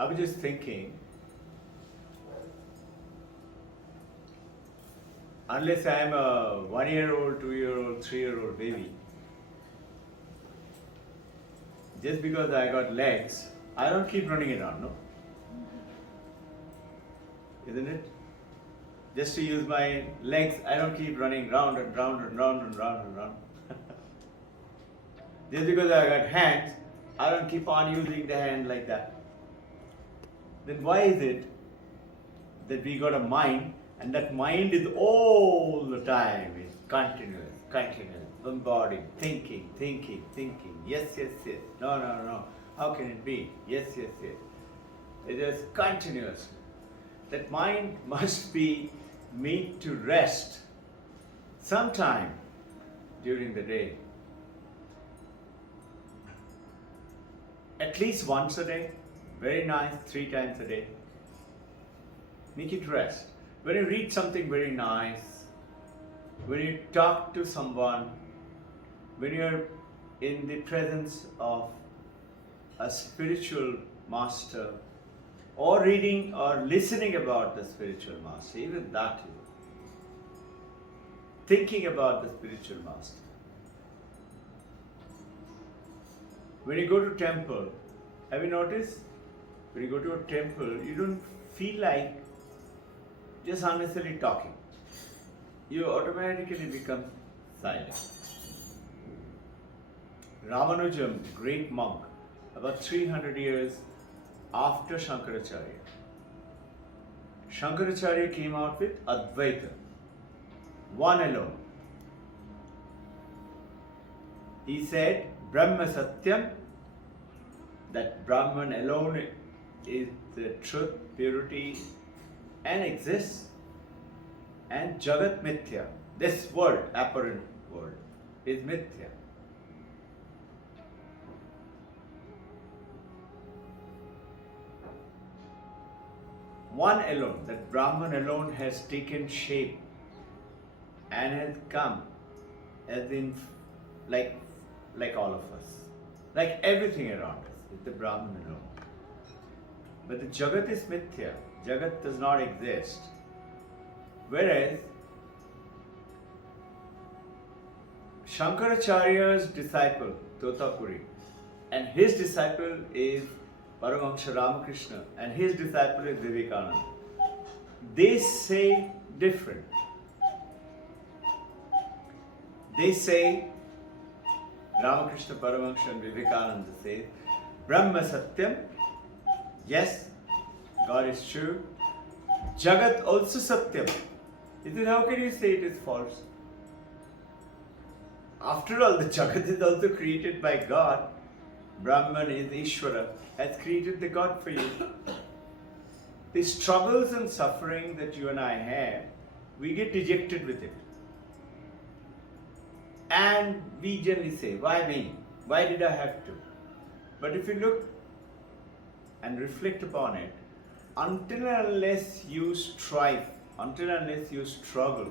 I was just thinking, unless I am a 1-year-old, 2-year-old, 3-year-old baby, just because I got legs, I don't keep running around, no? Isn't it? Just to use my legs, I don't keep running round and round and round and round and round. Just because I got hands, I don't keep on using the hand like that. Then why is it that we got a mind, and that mind is all the time, is continuous, bombarding, thinking. Yes. No. How can it be? Yes. It is continuous. That mind must be made to rest sometime during the day. At least once a day. Very nice, 3 times a day. Make it rest. When you read something very nice, when you talk to someone, when you're in the presence of a spiritual master, or reading or listening about the spiritual master, even that is thinking about the spiritual master. When you go to temple, have you noticed? When you go to a temple, you don't feel like just unnecessarily talking. You automatically become silent. Ramanujam, great monk, about 300 years after Shankaracharya. Shankaracharya came out with Advaita, one alone. He said, Brahma Satyam, that Brahman alone is the truth, purity, and exists. And Jagat Mithya, this world, apparent world, is Mithya. One alone, that Brahman alone has taken shape and has come as in like all of us, like everything around us, is the Brahman alone. But the Jagat is Mithya, Jagat does not exist. Whereas Shankaracharya's disciple, Totapuri, and his disciple is Paramahamsa Ramakrishna, and his disciple is Vivekananda. They say different. They say, Ramakrishna, Paramahamsa and Vivekananda say, Brahma Satyam, yes, God is true. Jagat also Satyam. He said, how can you say it is false? After all, the Jagat is also created by God. Brahman is Ishvara, has created the God for you. The struggles and suffering that you and I have, we get dejected with it. And we generally say, why me? Why did I have to? But if you look and reflect upon it, until and unless you strive, until and unless you struggle,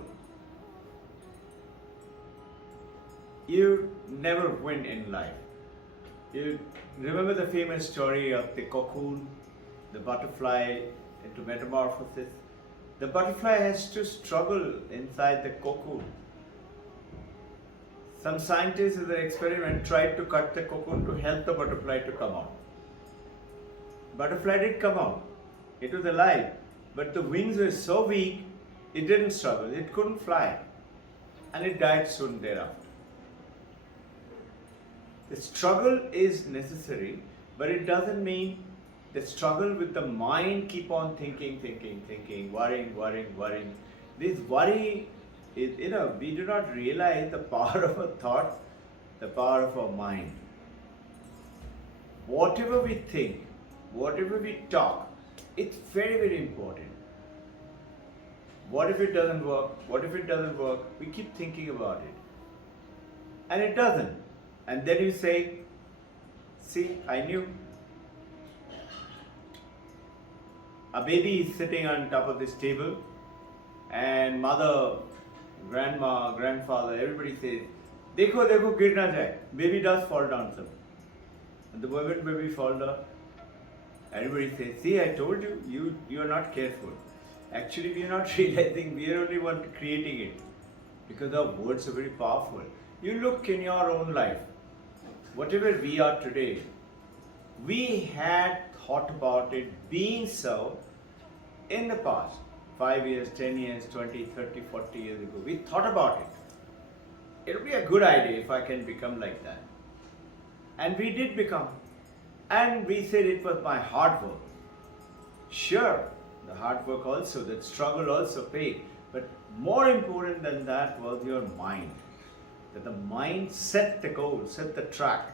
you never win in life. You remember the famous story of the cocoon, the butterfly into metamorphosis. The butterfly has to struggle inside the cocoon. Some scientists in their experiment tried to cut the cocoon to help the butterfly to come out. Butterfly did come out. It was alive, but the wings were so weak, it didn't struggle. It couldn't fly, and it died soon thereafter. The struggle is necessary, but it doesn't mean the struggle with the mind keep on thinking, worrying. This worry is, we do not realize the power of a thought, the power of our mind. Whatever we think, whatever we talk, it's very, very important. What if it doesn't work? What if it doesn't work? We keep thinking about it. And it doesn't. And then you say, see, I knew. A baby is sitting on top of this table, and mother, grandma, grandfather, everybody says, Dekho, gir na jaye. Baby does fall down some. And the moment baby falls down, Everybody says, see, I told you, you are not careful. Actually, we are not realizing, we are only one creating it. Because our words are very powerful. You look in your own life, whatever we are today, we had thought about it being so in the past. 5 years, 10 years, 20, 30, 40 years ago. We thought about it. It would be a good idea if I can become like that. And we did become. And we said it was my hard work. Sure, the hard work also, that struggle also paid. But more important than that was your mind. That the mind set the goal, set the track.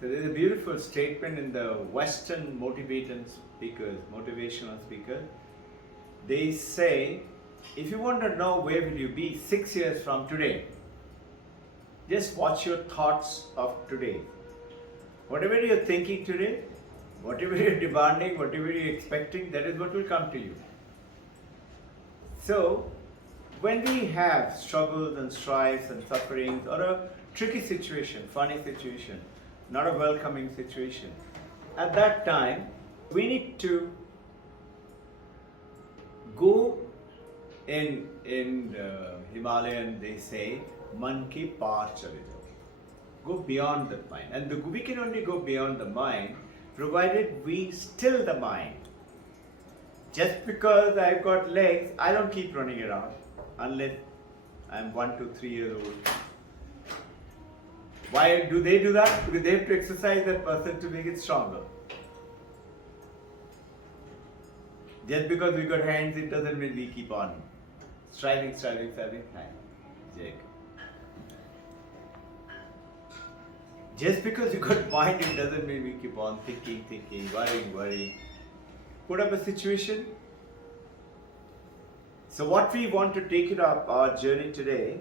So there is a beautiful statement in the Western motivational speakers. They say, if you want to know where will you be 6 years from today, just watch your thoughts of today. Whatever you're thinking today, whatever you're demanding, whatever you're expecting, that is what will come to you. So, when we have struggles and strifes and sufferings or a tricky situation, funny situation, not a welcoming situation, at that time, we need to go in Himalayan, they say, man ki paar chale jao. Go beyond the mind. And we can only go beyond the mind provided we still the mind. Just because I've got legs, I don't keep running around unless I'm 1 to 3 years old. Why do they do that? Because they have to exercise that person to make it stronger. Just because we got hands, it doesn't mean we keep on striving. Jake. Just because you got mind, it doesn't mean we keep on thinking, worrying. Put up a situation. So what we want to take it up, our journey today,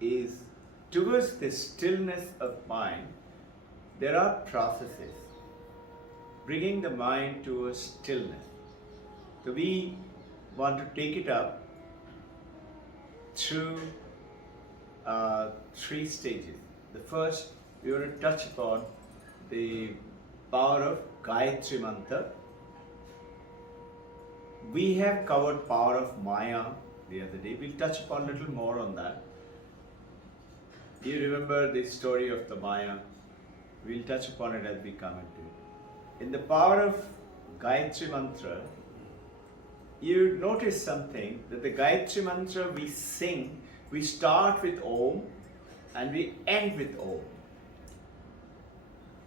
is towards the stillness of mind. There are processes bringing the mind to a stillness. So we want to take it up through 3 stages. The first, we want to touch upon the power of Gayatri mantra. We have covered power of Maya the other day. We'll touch upon a little more on that. You remember the story of the Maya. We'll touch upon it as we come into it. In the power of Gayatri mantra, you notice something, that the Gayatri mantra we sing, we start with Om and we end with Om.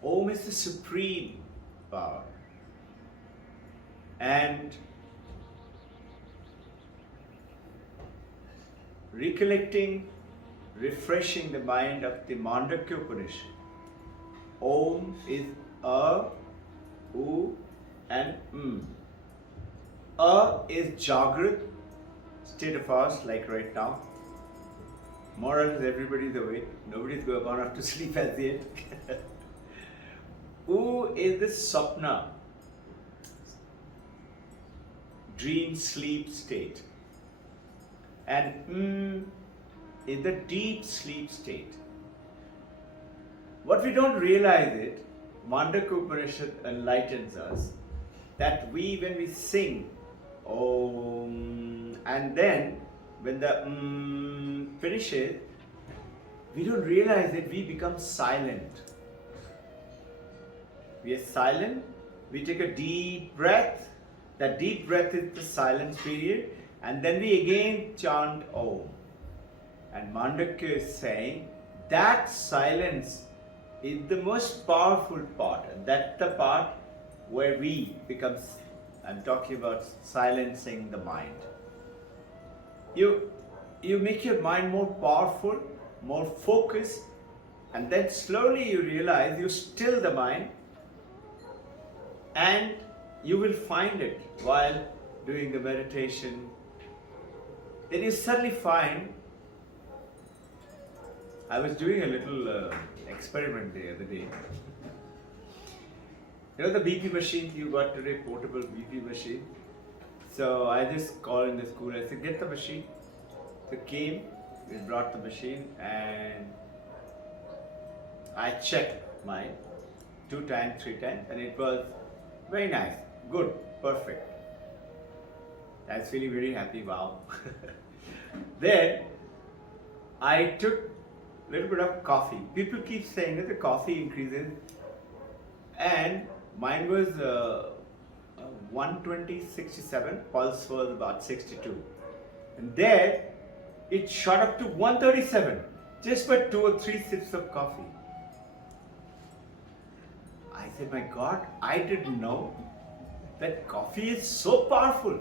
Om is the supreme power. And recollecting, refreshing the mind of the Mandakya Upanishad. Om is A, U and M. A is Jagrat, state of ours like right now. More or less everybody is awake. Nobody's gone off to sleep as yet. U is the Sapna, dream sleep state. And is the deep sleep state. What we don't realize it, Mandakya Upanishad enlightens us that when we sing Om, and then when the finishes, we don't realize that we become silent. We are silent, we take a deep breath, that deep breath is the silence period, and then we again chant Om. And Mandakya is saying that silence is the most powerful part, and that's the part where we become, I'm talking about silencing the mind. You make your mind more powerful, more focused, and then slowly you realize you still the mind, and you will find it while doing the meditation. Then you suddenly find, I was doing a little experiment the other day. You know the BP machine you got today, portable BP machine? So I just called in the school, I said, get the machine. So came, we brought the machine, and I checked mine. 2 times, 3 times, and it was very nice, good, perfect. I was feeling very happy, wow. Then I took a little bit of coffee. People keep saying that the coffee increases, and mine was 120/67, pulse was about 62. And there it shot up to 137 just by 2 or 3 sips of coffee. I said, my God, I didn't know that coffee is so powerful.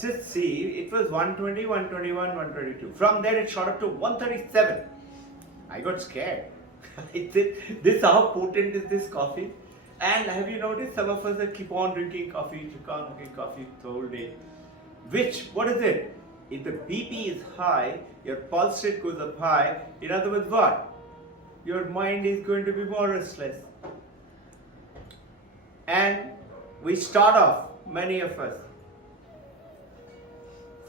Just see, it was 120, 121, 122. From there it shot up to 137. I got scared. I said, this how potent is this coffee? And have you noticed some of us keep on drinking coffee the whole day? What is it? If the BP is high, your pulse rate goes up high. In other words, what? Your mind is going to be more restless. And we start off, many of us,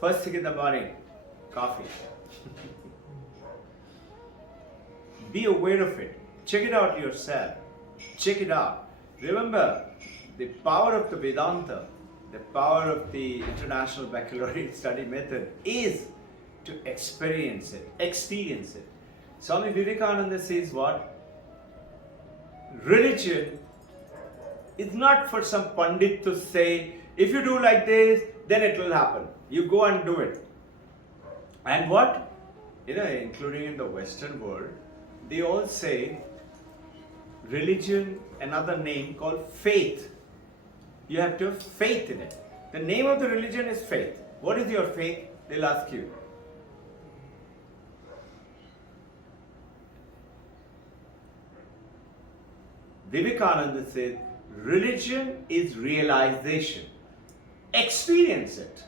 first thing in the morning, coffee. Be aware of it. Check it out yourself. Check it out. Remember, the power of the Vedanta, the power of the International Baccalaureate Study Method is to experience it. Swami Vivekananda says what? Religion is not for some Pandit to say, if you do like this, then it will happen. You go and do it. And what? Including in the Western world, they all say religion, another name called faith. You have to have faith in it. The name of the religion is faith. What is your faith? They'll ask you. Vivekananda says, religion is realization. Experience it.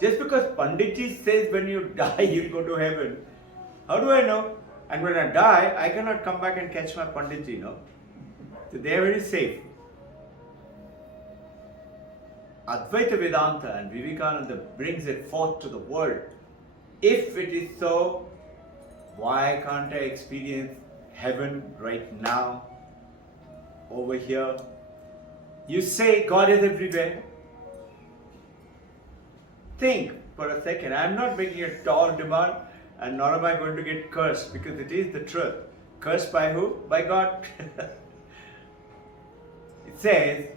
Just because Panditji says when you die you'll go to heaven, how do I know? And when I die, I cannot come back and catch my Panditji, no? So they are very safe. Advaita Vedanta and Vivekananda brings it forth to the world. If it is so, why can't I experience heaven right now, over here? You say God is everywhere. Think for a second. I am not making a tall demand, and nor am I going to get cursed, because it is the truth. Cursed by who? By God. It says,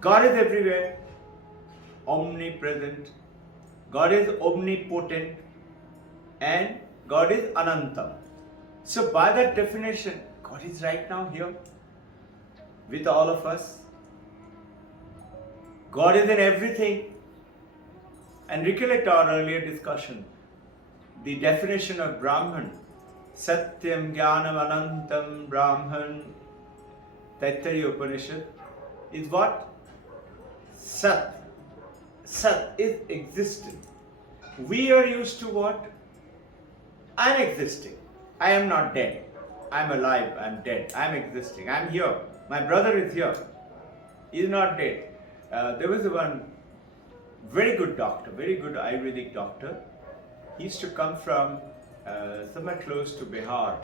God is everywhere, omnipresent. God is omnipotent, and God is Anantam. So by that definition, God is right now here with all of us. God is in everything. And recollect our earlier discussion. The definition of Brahman, Satyam Jnanam Anantam Brahman, Taittiriya Upanishad, is what? Sat. Sat is existing. We are used to what? I'm existing. I am not dead. I'm alive. I'm dead. I'm existing. I'm here. My brother is here. He is not dead. There was one very good doctor, very good Ayurvedic doctor. He used to come from somewhere close to Bihar.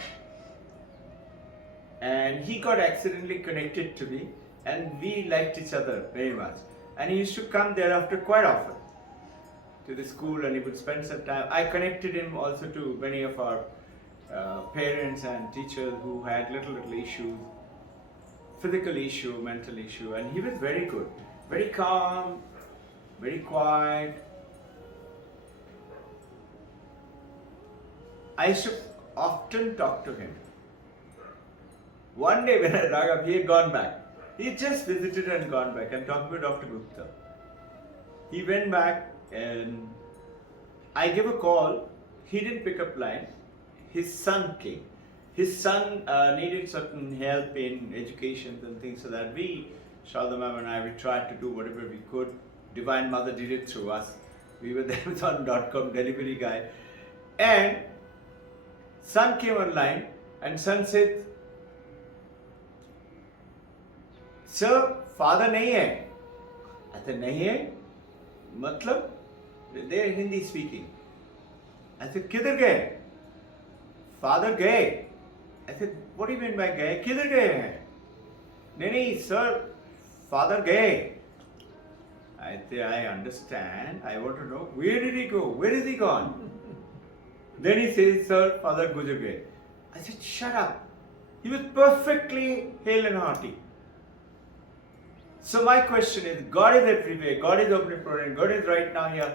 And he got accidentally connected to me, and we liked each other very much. And he used to come thereafter quite often to the school, and he would spend some time. I connected him also to many of our parents and teachers who had little issues, physical issue, mental issue, and he was very good, very calm, very quiet. I used to often talk to him. One day when I rang up, he had gone back. He just visited and gone back. I'm talking about Dr. Gupta. He went back and I gave a call. He didn't pick up line. His son came. His son needed certain help in education and things, so that we, Shalda ma'am and I, we tried to do whatever we could. Divine Mother did it through us. We were the Amazon.com delivery guy. And son came online and son said, "Sir, father nahi hai." I said, "Nahi hai? Matlab?" They are Hindi speaking. I said, "Kidhar gaye?" Father gay. I said, what do you mean by gay? Kidhar gay hain? Nahi, sir, Father gay. I say, I understand. I want to know, where did he go? Where is he gone? Then he says, sir, Father Gujar gay. I said, shut up. He was perfectly hale and hearty. So my question is, God is everywhere, God is omnipotent, God is right now here.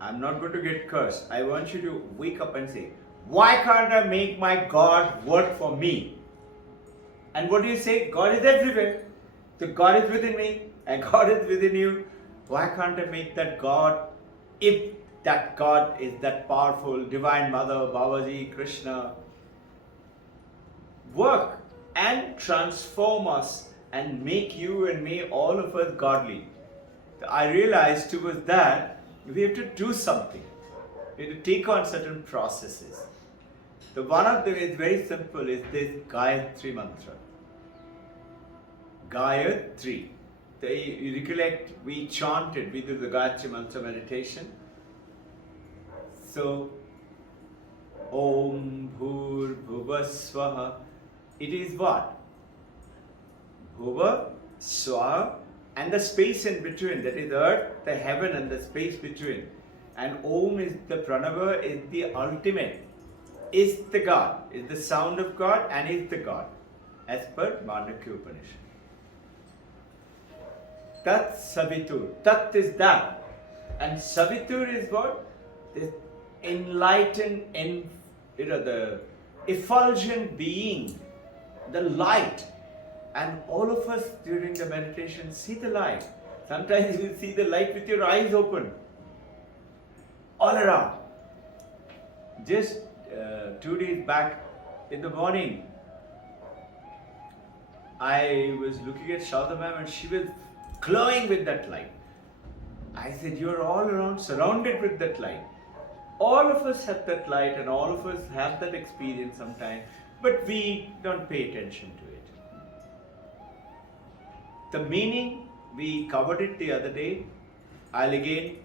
I'm not going to get cursed. I want you to wake up and say, why can't I make my God work for me? And what do you say? God is everywhere. So God is within me and God is within you. Why can't I make that God, if that God is that powerful, Divine Mother, Babaji, Krishna, work and transform us and make you and me, all of us, godly. I realized towards that, we have to do something. We have to take on certain processes. The one of them is very simple, is this Gayatri mantra. Gayatri. You recollect, we chanted, we do the Gayatri mantra meditation. So, Om Bhur Bhuva Swaha. It is what? Bhuva, Swaha, and the space in between, that is earth, the heaven and the space between. And Om is the Pranava, is the ultimate, is the God, is the sound of God and is the God, as per Mandukya Upanishad. Tat Savitur. Tat is that. And Savitur is what? This enlightened, the effulgent being, the light. And all of us during the meditation see the light. Sometimes you see the light with your eyes open. All around. Just 2 days back in the morning, I was looking at Shauda ma'am and she was glowing with that light. I said, you're all around surrounded with that light. All of us have that light and all of us have that experience sometimes, but we don't pay attention to it. The meaning, we covered it the other day. I'll again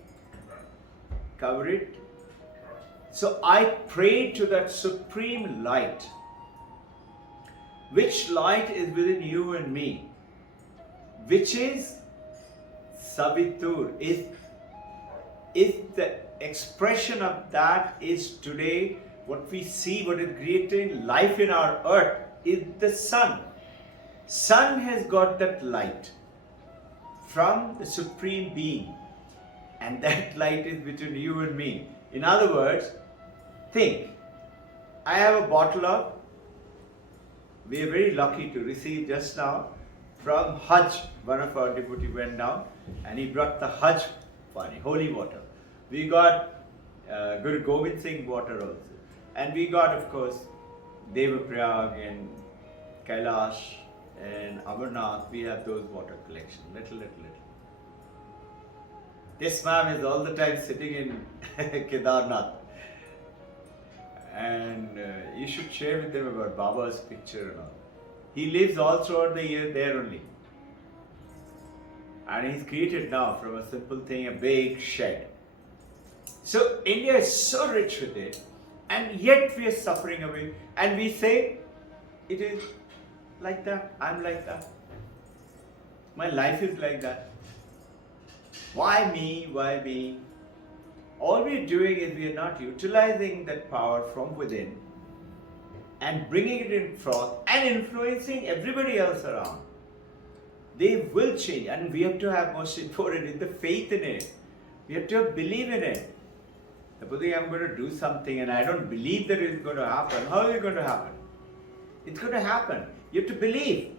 cover it. So I pray to that supreme light. Which light is within you and me? Which is Savitur, is the expression of that is today what we see, what is creating life in our earth is the sun. Sun has got that light from the Supreme Being, and that light is between you and me. In other words, think, I have a bottle of, we are very lucky to receive just now from Hajj. One of our devotees went down and he brought the Hajj Pani, holy water. We got Guru Gobind Singh water also. And we got, of course, Devaprayag and Kailash and Amarnath. We have those water collection, little. This ma'am is all the time sitting in Kedarnath. And you should share with them about Baba's picture and all. He lives all throughout the year there only. And he's created now from a simple thing, a big shed. So India is so rich with it, and yet we are suffering away. And we say, it is like that, I'm like that. My life is like that. Why me? Why me? All we are doing is we are not utilizing that power from within and bringing it in forth and influencing everybody else around. They will change, and we have to have, most important, the faith in it. We have to believe in it. Supposing I'm going to do something and I don't believe that it's going to happen, how is it going to happen? It's going to happen. You have to believe.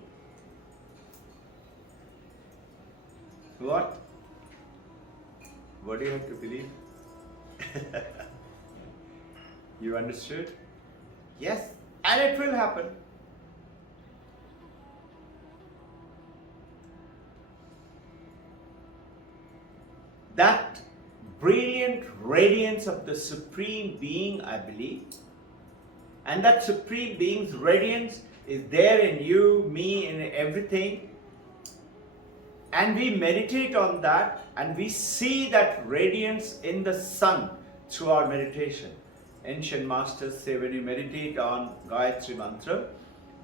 What? What do you have to believe? You understood? Yes, and it will happen. That brilliant radiance of the Supreme Being, I believe, and that Supreme Being's radiance is there in you, me, in everything. And we meditate on that and we see that radiance in the sun through our meditation. ancient masters say when you meditate on Gayatri mantra,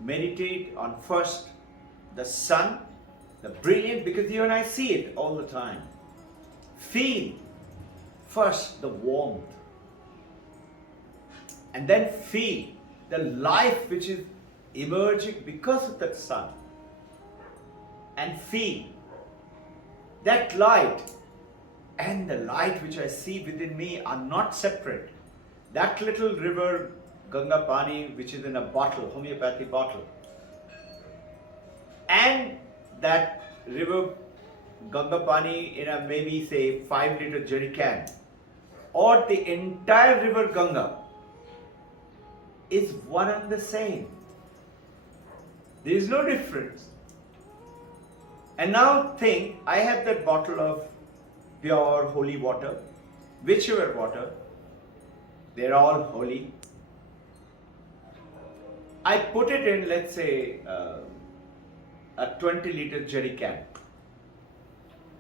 meditate on first the sun, the brilliant, because you and I see it all the time. Feel first the warmth, and then feel the life which is emerging because of that sun, and feel that light and the light which I see within me are not separate. That little river Ganga Pani which is in a bottle, homeopathy bottle, and that river Ganga Pani in a maybe say 5-liter jerry can, or the entire river Ganga is one and the same. There is no difference. And now think, I have that bottle of pure holy water, whichever water, they're all holy. I put it in, let's say, a 20-liter jerry can.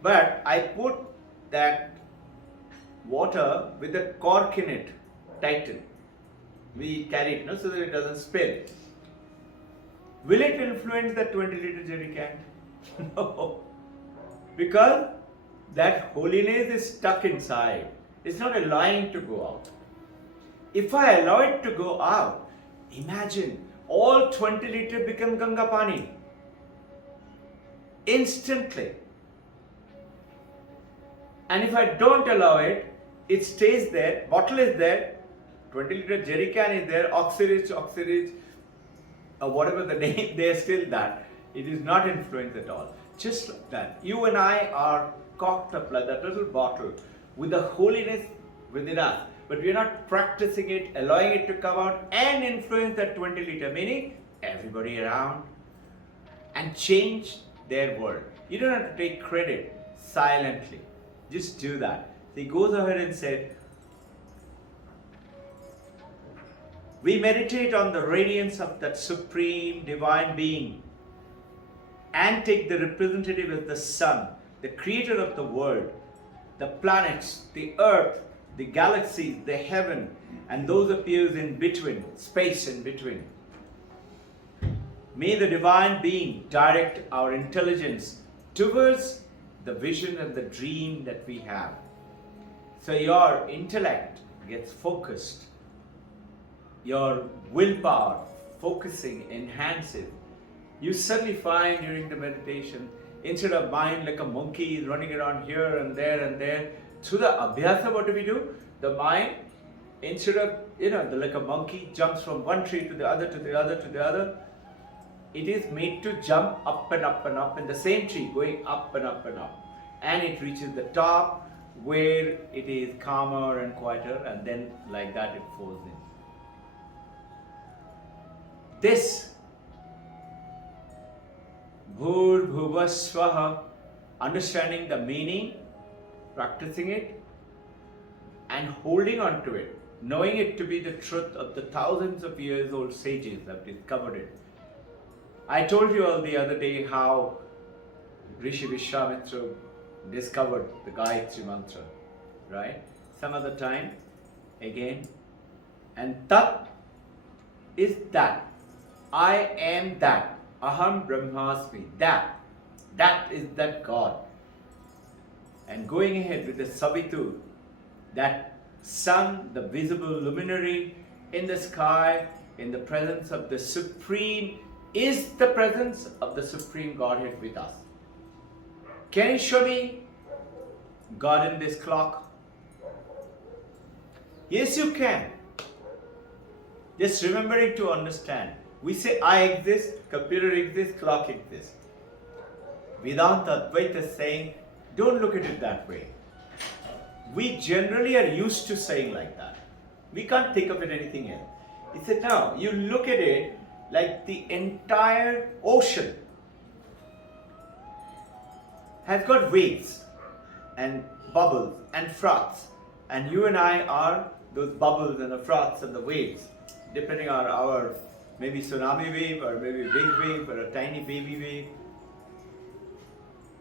But I put that water with a cork in it, tightened. We carry it, no, so that it doesn't spill. Will it influence the 20-liter jerry can? No. Because that holiness is stuck inside. It's not allowing to go out. If I allow it to go out, imagine all 20 liter become Ganga Pani. Instantly. And if I don't allow it, it stays there, bottle is there, 20 liter jerry can is there, oxyrich, whatever the name, they are still that. It is not influenced at all. Just like that. You and I are cocked up like that little bottle with the holiness within us. But we are not practicing it, allowing it to come out and influence that 20 liter, meaning everybody around, and change their world. You don't have to take credit silently. Just do that. He goes ahead and said, we meditate on the radiance of that supreme divine being and take the representative of the sun, the creator of the world, the planets, the earth, the galaxies, the heaven, and those appears in between, space in between. May the divine being direct our intelligence towards the vision and the dream that we have. So your intellect gets focused, your willpower focusing enhances. You suddenly find during the meditation, instead of mind like a monkey running around here and there, through the abhyasa, what do? The mind, instead of, like a monkey jumps from one tree to the other, to the other, to the other, it is made to jump up and up and up in the same tree, going up and up and up. And it reaches the top where it is calmer and quieter, and then like that it falls in. This Bhur Bhuva Swaha, understanding the meaning, practicing it, and holding on to it, knowing it to be the truth of the thousands of years old sages have discovered it. I told you all the other day how Rishi Vishwamitra discovered the Gayatri mantra, right? Some other time, again. And Tat is that. I am that. Aham Brahmasmi. That is that God. And going ahead with the Savitur, that sun, the visible luminary in the sky, in the presence of the Supreme, is the presence of the Supreme Godhead with us. Can you show me God in this clock? Yes, you can. Just remembering to understand. We say I exist, computer exists, clock exists. Vedanta Advaita is saying, don't look at it that way. We generally are used to saying like that. We can't think of it anything else. He said, no, you look at it like the entire ocean has got waves and bubbles and froths. And you and I are those bubbles and the froths and the waves, depending on our maybe tsunami wave or maybe big wave or a tiny baby wave.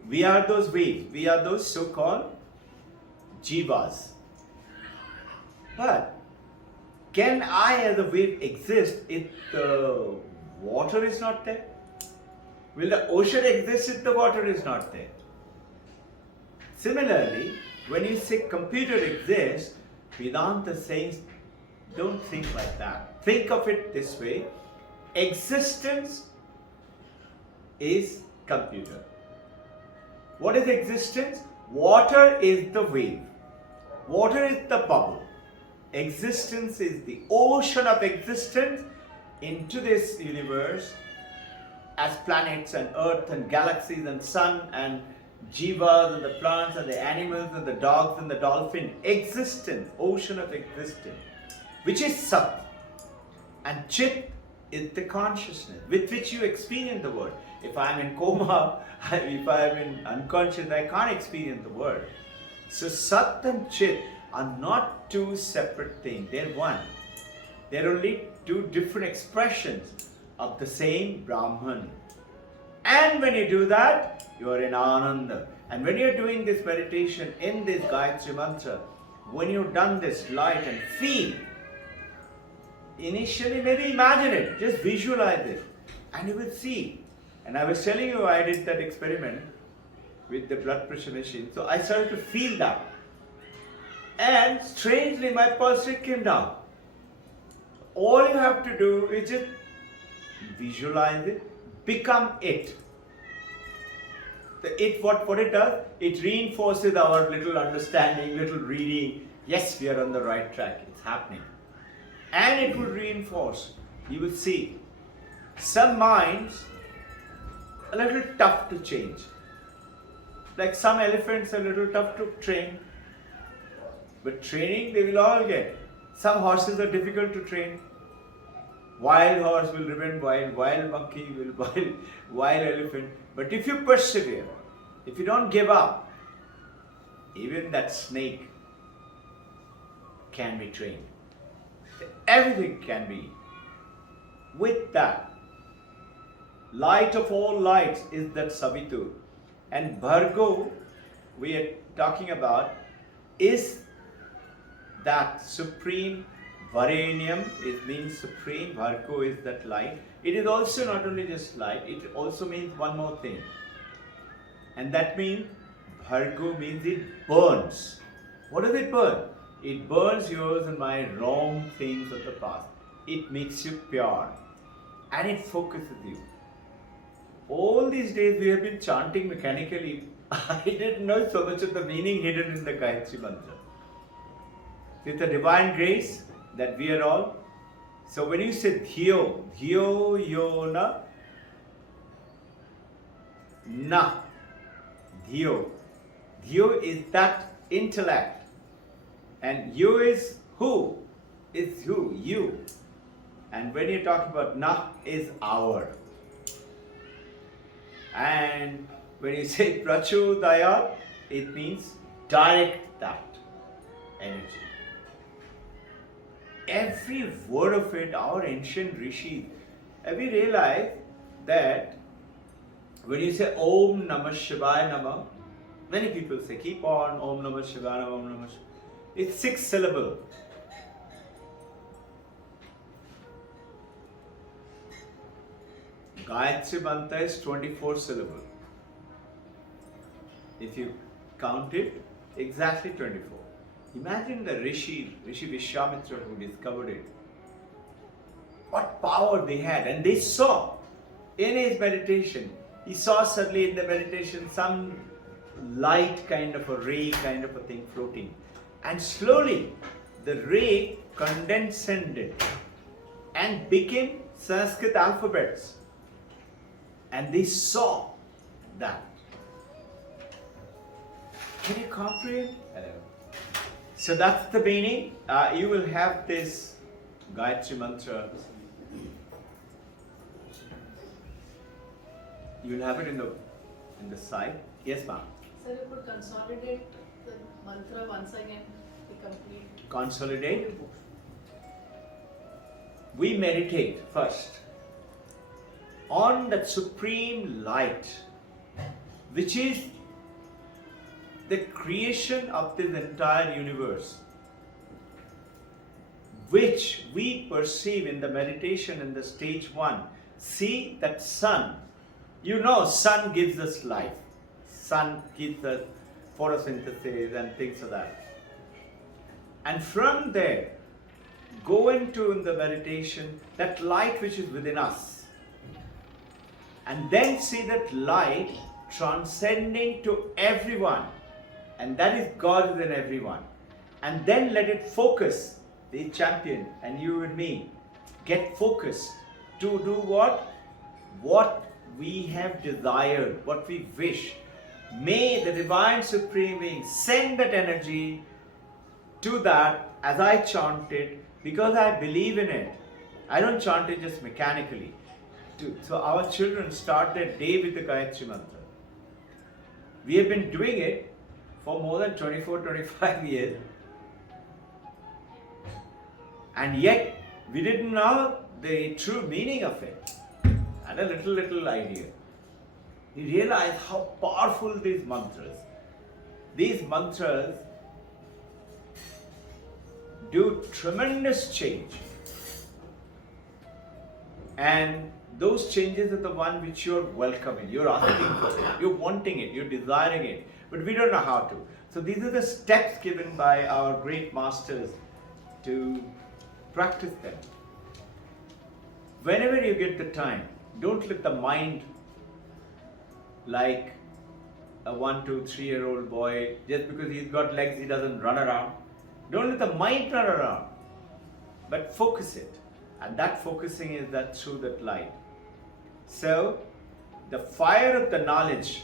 We are those waves. We are those so-called jivas. But Can I as a wave exist if the water is not there? Will the ocean exist if the water is not there? Similarly, when you say computer exists, Vedanta says, don't think like that. Think of it this way. Existence is computer. What is existence? Water is the wave. Water is the bubble. Existence is the ocean of existence into this universe as planets and earth and galaxies and sun and jivas and the plants and the animals and the dogs and the dolphin. Existence, ocean of existence, which is Sat. And Chit is the consciousness with which you experience the world. If I am in coma, if I am in unconscious, I can't experience the world. So Sat and Chit are not two separate things, they're one. They're only two different expressions of the same Brahman. And when you do that, you are in Ananda. And when you're doing this meditation in this Gayatri Mantra, when you've done this light and feel, initially maybe imagine it, just visualize it, and you will see. And I was telling you, I did that experiment with the blood pressure machine. So I started to feel that. And strangely, my pulse rate came down. All you have to do is just visualize it, become it. What it does, it reinforces our little understanding, little reading. Yes, we are on the right track. It's happening. And it will reinforce. You will see. Some minds a little tough to change. Like some elephants are a little tough to train. But training they will all get. Some horses are difficult to train. Wild horse will remain wild, wild monkey will wild elephant. But if you persevere, if you don't give up, even that snake can be trained. Everything can be. With that, light of all lights is that Savitur. And Bhargo, we are talking about, is that supreme. Varanium, it means supreme. Bhargo is that light. It is also not only just light, it also means one more thing. And that means Bhargo means it burns. What does it burn? It burns yours and my wrong things of the past. It makes you pure. And it focuses you. All these days we have been chanting mechanically. I didn't know so much of the meaning hidden in the Gayatri Mantra. It's a divine grace that we are all. So when you say Dhyo, Dhyo Yona Na, Dhyo. Dhyo is that intellect. And you is who? Is who? You. And when you talk about Na is our. And when you say Prachodayat, it means direct that energy. Every word of it, our ancient rishis, have you realized that when you say Om Namah Shivaya Namah, many people say, keep on Om Namah Shivaya Namah, Om Namah Shivaya. It's 6 syllables. Gayatri Mantra is 24 syllables. If you count it, exactly 24. Imagine the Rishi Vishwamitra who discovered it. What power they had. And they saw in his meditation, he saw suddenly in the meditation some light kind of a ray kind of a thing floating. And slowly the ray condensed and became Sanskrit alphabets. And they saw that. Can you comprehend? Hello. So that's the meaning. You will have this Gayatri Mantra. You will have it in the side. Yes, ma'am. Sir, you could consolidate the mantra once again, the complete. Consolidate. We meditate first on that supreme light, which is the creation of this entire universe. which we perceive in the meditation in the stage 1. See that sun. You know, sun gives us life. Sun gives us photosynthesis and things like that. And from there, go into in the meditation that light which is within us. And then see that light transcending to everyone. And that is God within everyone. And then let it focus, the champion and you and me, get focused to do what? What we have desired, what we wish. May the Divine Supreme Being send that energy to that as I chant it, because I believe in it. I don't chant it just mechanically. So our children start their day with the Gayatri Mantra. We have been doing it for more than 24-25 years. And yet, we didn't know the true meaning of it. And a little idea. We realized how powerful these mantras do tremendous change. And those changes are the one which you're welcoming, you're asking for it, you're wanting it, you're desiring it. But we don't know how to. So these are the steps given by our great masters to practice them. Whenever you get the time, don't let the mind, like a 1, 2, 3-year-old boy, just because he's got legs, he doesn't run around. Don't let the mind run around, but focus it. And that focusing is that through that light. So, the fire of the knowledge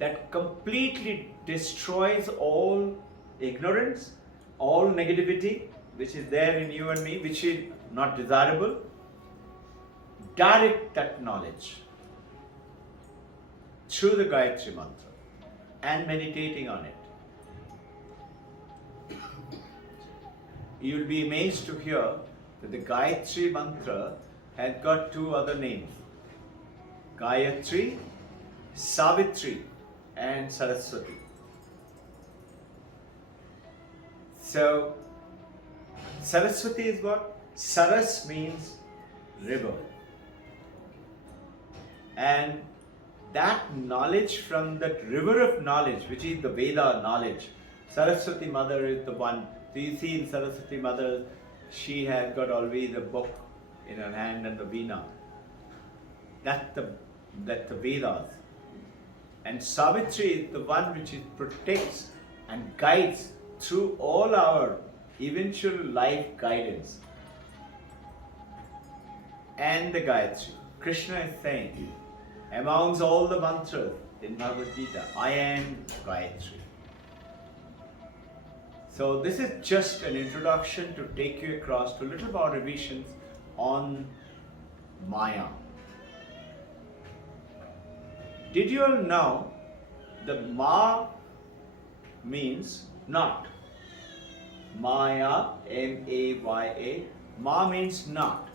that completely destroys all ignorance, all negativity, which is there in you and me, which is not desirable, direct that knowledge through the Gayatri Mantra and meditating on it. You will be amazed to hear that the Gayatri Mantra has got 2 other names. Gayatri, Savitri and Saraswati. So, Saraswati is what? Saras means river. And that knowledge from that river of knowledge, which is the Veda knowledge, Saraswati Mother is the one. So you see in Saraswati Mother, she has got always a book in her hand and the Veena. That's the Vedas. And Savitri is the one which protects and guides through all our eventual life guidance. And the Gayatri. Krishna is saying, amongst all the mantras in Bhagavad Gita, I am Gayatri. So this is just an introduction to take you across to a little more revisions on Maya. Did you all know that Ma means not? Maya, M-A-Y-A. Ma means not.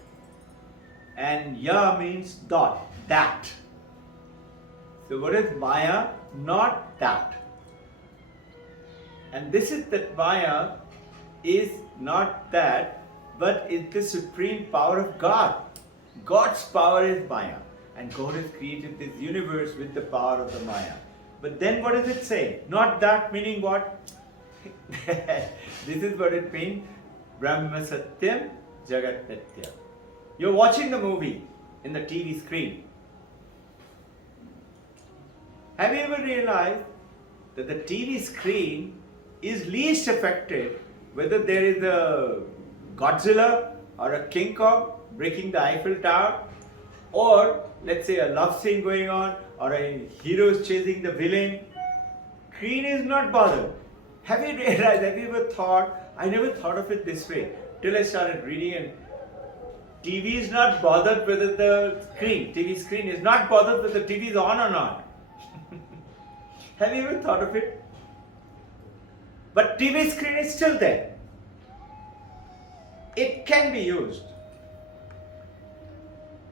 And Ya means dot, that. So what is Maya? Not that. And this is that Maya is not that, but is the supreme power of God. God's power is Maya. And God has created this universe with the power of the Maya. But then what does it say? Not that meaning what? This is what it means. Brahma Satyam Jagat Mithya. You're watching the movie in the TV screen. Have you ever realized that the TV screen is least affected whether there is a Godzilla or a King Kong breaking the Eiffel Tower, or let's say a love scene going on, or a hero is chasing the villain? Screen is not bothered. Have you realized, have you ever thought, I never thought of it this way till I started reading, and TV is not bothered whether the TV screen is not bothered whether the TV is on or not. Have you ever thought of it? But TV screen is still there. It can be used.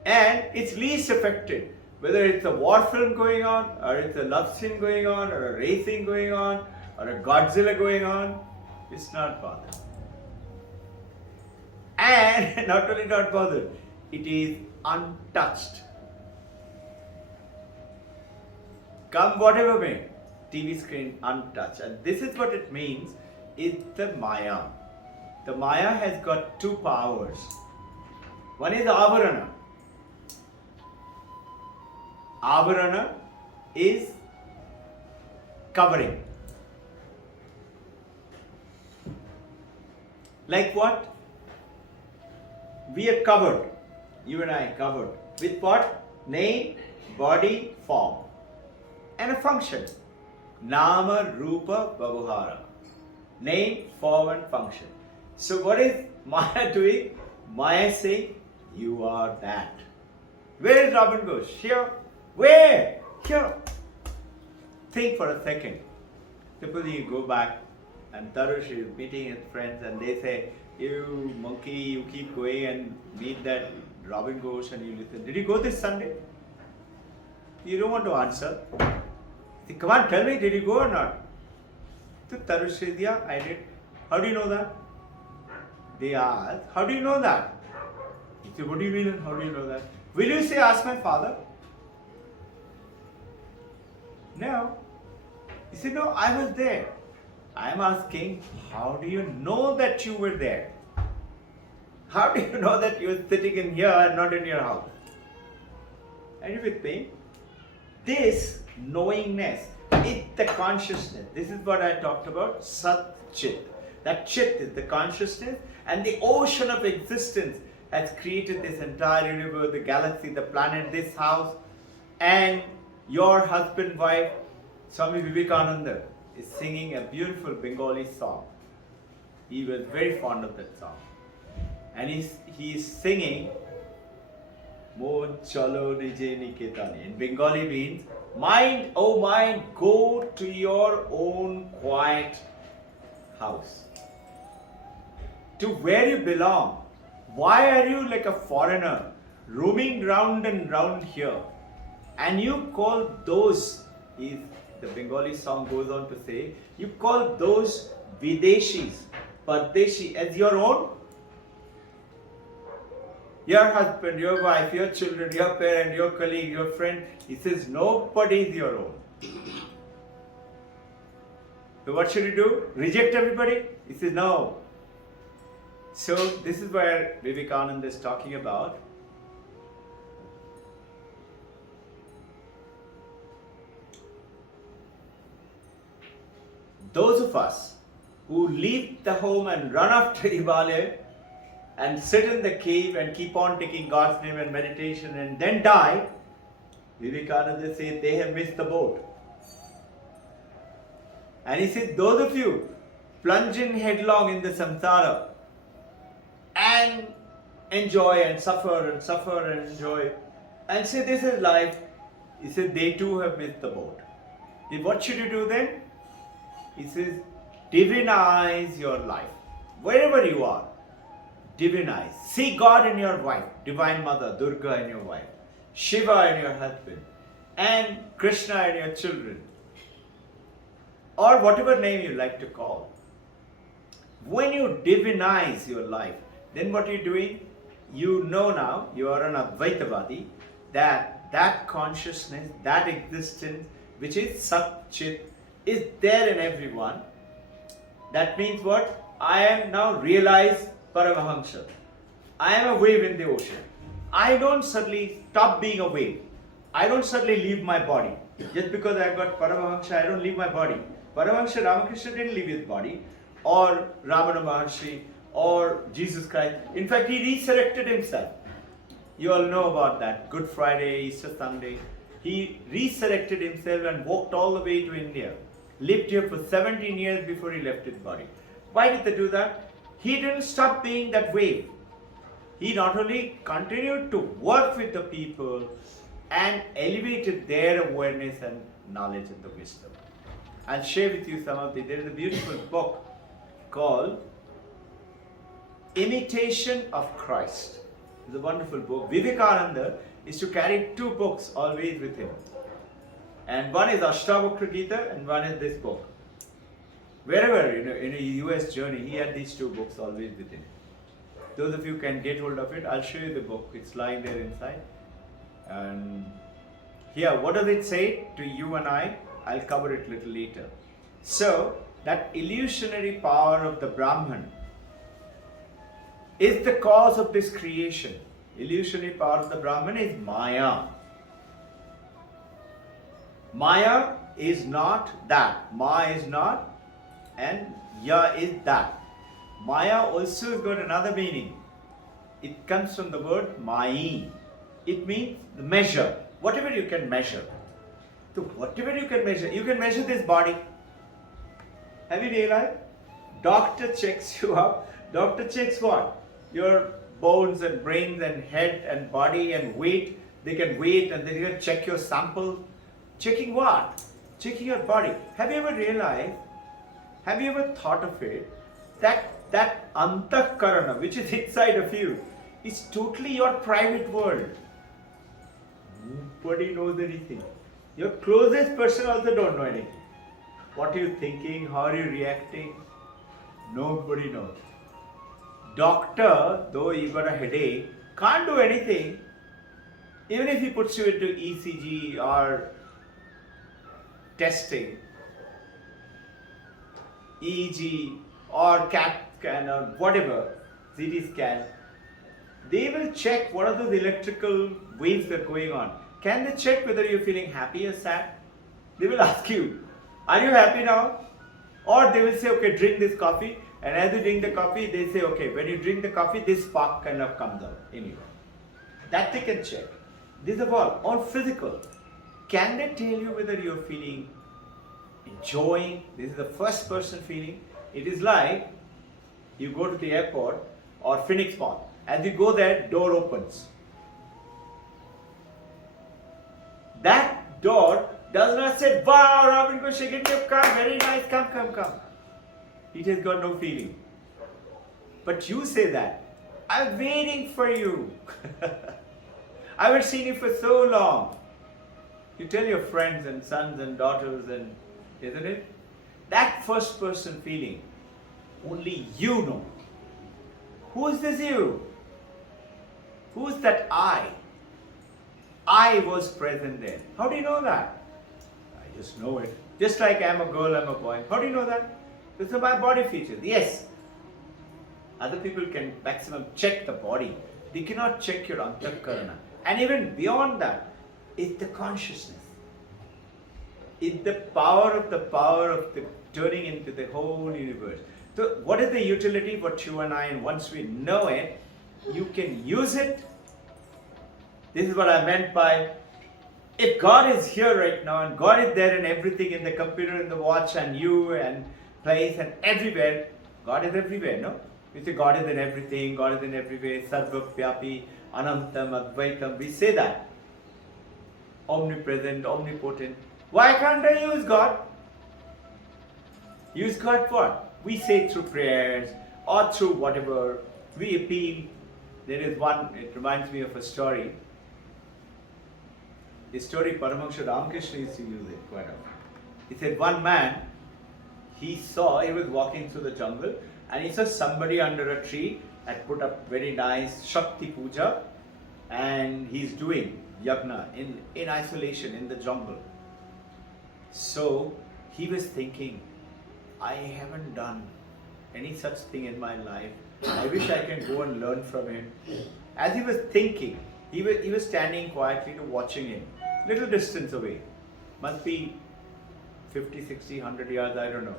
And it's least affected. Whether it's a war film going on, or it's a love scene going on, or a racing going on, or a Godzilla going on, it's not bothered. And not only not bothered, it is untouched. Come whatever may, TV screen untouched. And this is what it means, it's the Maya. The Maya has got two powers. One is Avarana. Avarana is covering. Like what? We are covered. You and I are covered. With what? Name, body, form. And a function. Nama, Rupa, Babhara. Name, form and function. So what is Maya doing? Maya saying, you are that. Where is Robbin Ghosh? Here. Where? Here. Think for a second. Suppose you go back and Tarush is meeting his friends and they say, you monkey, you keep going and meet that Robbin Ghosh and you listen. Did you go this Sunday? You don't want to answer. Say, come on, tell me, did you go or not? So Tarush says, yeah, I did. How do you know that? They ask, how do you know that? He said, what do you mean and how do you know that? Will you say, ask my father? No. He said, no, I was there. I am asking, how do you know that you were there? How do you know that you were sitting in here and not in your house? Are you with me? This knowingness is the consciousness. This is what I talked about, Sat Chit. That Chit is the consciousness, and the ocean of existence has created this entire universe, the galaxy, the planet, this house, and your husband, wife, Swami Vivekananda, is singing a beautiful Bengali song. He was very fond of that song. And he is singing Mon chalo nije niketane. In Bengali means, mind, oh mind, go to your own quiet house. To where you belong. Why are you like a foreigner roaming round and round here? And you call those, the Bengali song goes on to say, you call those Videshis, Pardeshi as your own? Your husband, your wife, your children, your parent, your colleague, your friend. He says, nobody is your own. So what should you do? Reject everybody? He says, no. So this is where Vivekananda is talking about. Those of us who leave the home and run after Himalaya and sit in the cave and keep on taking God's name and meditation and then die, Vivekananda says they have missed the boat. And he says, those of you plunging headlong in the samsara and enjoy and suffer and enjoy and say this is life, he said they too have missed the boat. Then what should you do then? He says, divinize your life. Wherever you are, divinize. See God in your wife, Divine Mother, Durga in your wife, Shiva in your husband, and Krishna in your children, or whatever name you like to call. When you divinize your life, then what are you doing? You know now, you are an Advaitavadi, that consciousness, that existence, which is Sat Chit, is there in everyone. That means what? I am now realized Paramahamsa. I am a wave in the ocean. I don't suddenly stop being a wave. I don't suddenly leave my body. Just because I got Paramahamsa, I don't leave my body. Paramahamsa Ramakrishna didn't leave his body, or Ramana Maharshi, or Jesus Christ. In fact, he resurrected himself. You all know about that. Good Friday, Easter Sunday. He resurrected himself and walked all the way to India. Lived here for 17 years before he left his body. Why did they do that? He didn't stop being that wave. He not only continued to work with the people and elevated their awareness and knowledge and the wisdom. I'll share with you some of the, there is a beautiful book called Imitation of Christ. It's a wonderful book. Vivekananda is to carry two books always with him. And one is Ashtavakra Gita and one is this book. Wherever in a US journey, he had these two books always with him. Those of you can get hold of it. I'll show you the book. It's lying there inside. And here, what does it say to you and I? I'll cover it a little later. So, that illusionary power of the Brahman is the cause of this creation. Illusionary power of the Brahman is Maya. Maya is not that. Ma is not, and Ya is that. Maya also has got another meaning. It comes from the word Mai. It means the measure. Whatever you can measure. So whatever you can measure this body. Have you realized? Doctor checks you up. Doctor checks what? Your bones and brains and head and body and weight. They can weigh and they can check your sample. Checking what? Checking your body. Have you ever realized? Have you ever thought of it? That antakarana, which is inside of you, is totally your private world. Nobody knows anything. Your closest person also don't know anything. What are you thinking? How are you reacting? Nobody knows. Doctor, though you got a headache, can't do anything. Even if he puts you into ECG or testing, EEG or CAT scan or whatever, CT scan, they will check what are those electrical waves that are going on. Can they check whether you're feeling happy or sad? They will ask you, are you happy now? Or they will say, okay, drink this coffee. And as you drink the coffee, they say, okay, when you drink the coffee, this spark kind of comes out in you. That they can check. These are all physical. Can they tell you whether you're feeling enjoying? This is the first person feeling. It is like you go to the airport or Phoenix Mall. As you go there, door opens. That door does not say, wow, Robbin Ghosh, get your car, very nice, come. It has got no feeling. But you say that, I'm waiting for you. I haven't seen you for so long. You tell your friends and sons and daughters, and isn't it? That first person feeling, only you know. Who is this you? Who is that I? I was present there. How do you know that? I just know it. Just like I'm a girl, I'm a boy. How do you know that? These are my body features. Yes. Other people can maximum check the body. They cannot check your antakarana. And even beyond that, it's the consciousness. It's the power of the turning into the whole universe. So what is the utility for you and I? And once we know it, you can use it. This is what I meant by, if God is here right now and God is there in everything, in the computer, in the watch and you and place and everywhere, God is everywhere, no? We say God is in everything, God is in everywhere, Sarva Vyapi, Anantam, Advaitam, we say that. Omnipresent, omnipotent. Why can't I use God? Use God for what? We say through prayers or through whatever, we appeal. There is one, it reminds me of a story. The story Paramahansa Ramakrishna used to use it quite often. He said one man, he was walking through the jungle and he saw somebody under a tree had put up very nice Shakti Puja and he's doing yagna in isolation in the jungle. So he was thinking, I haven't done any such thing in my life. I wish I can go and learn from him. As he was thinking, he was standing quietly watching him, little distance away. Must be 50, 60, 100 yards, I don't know.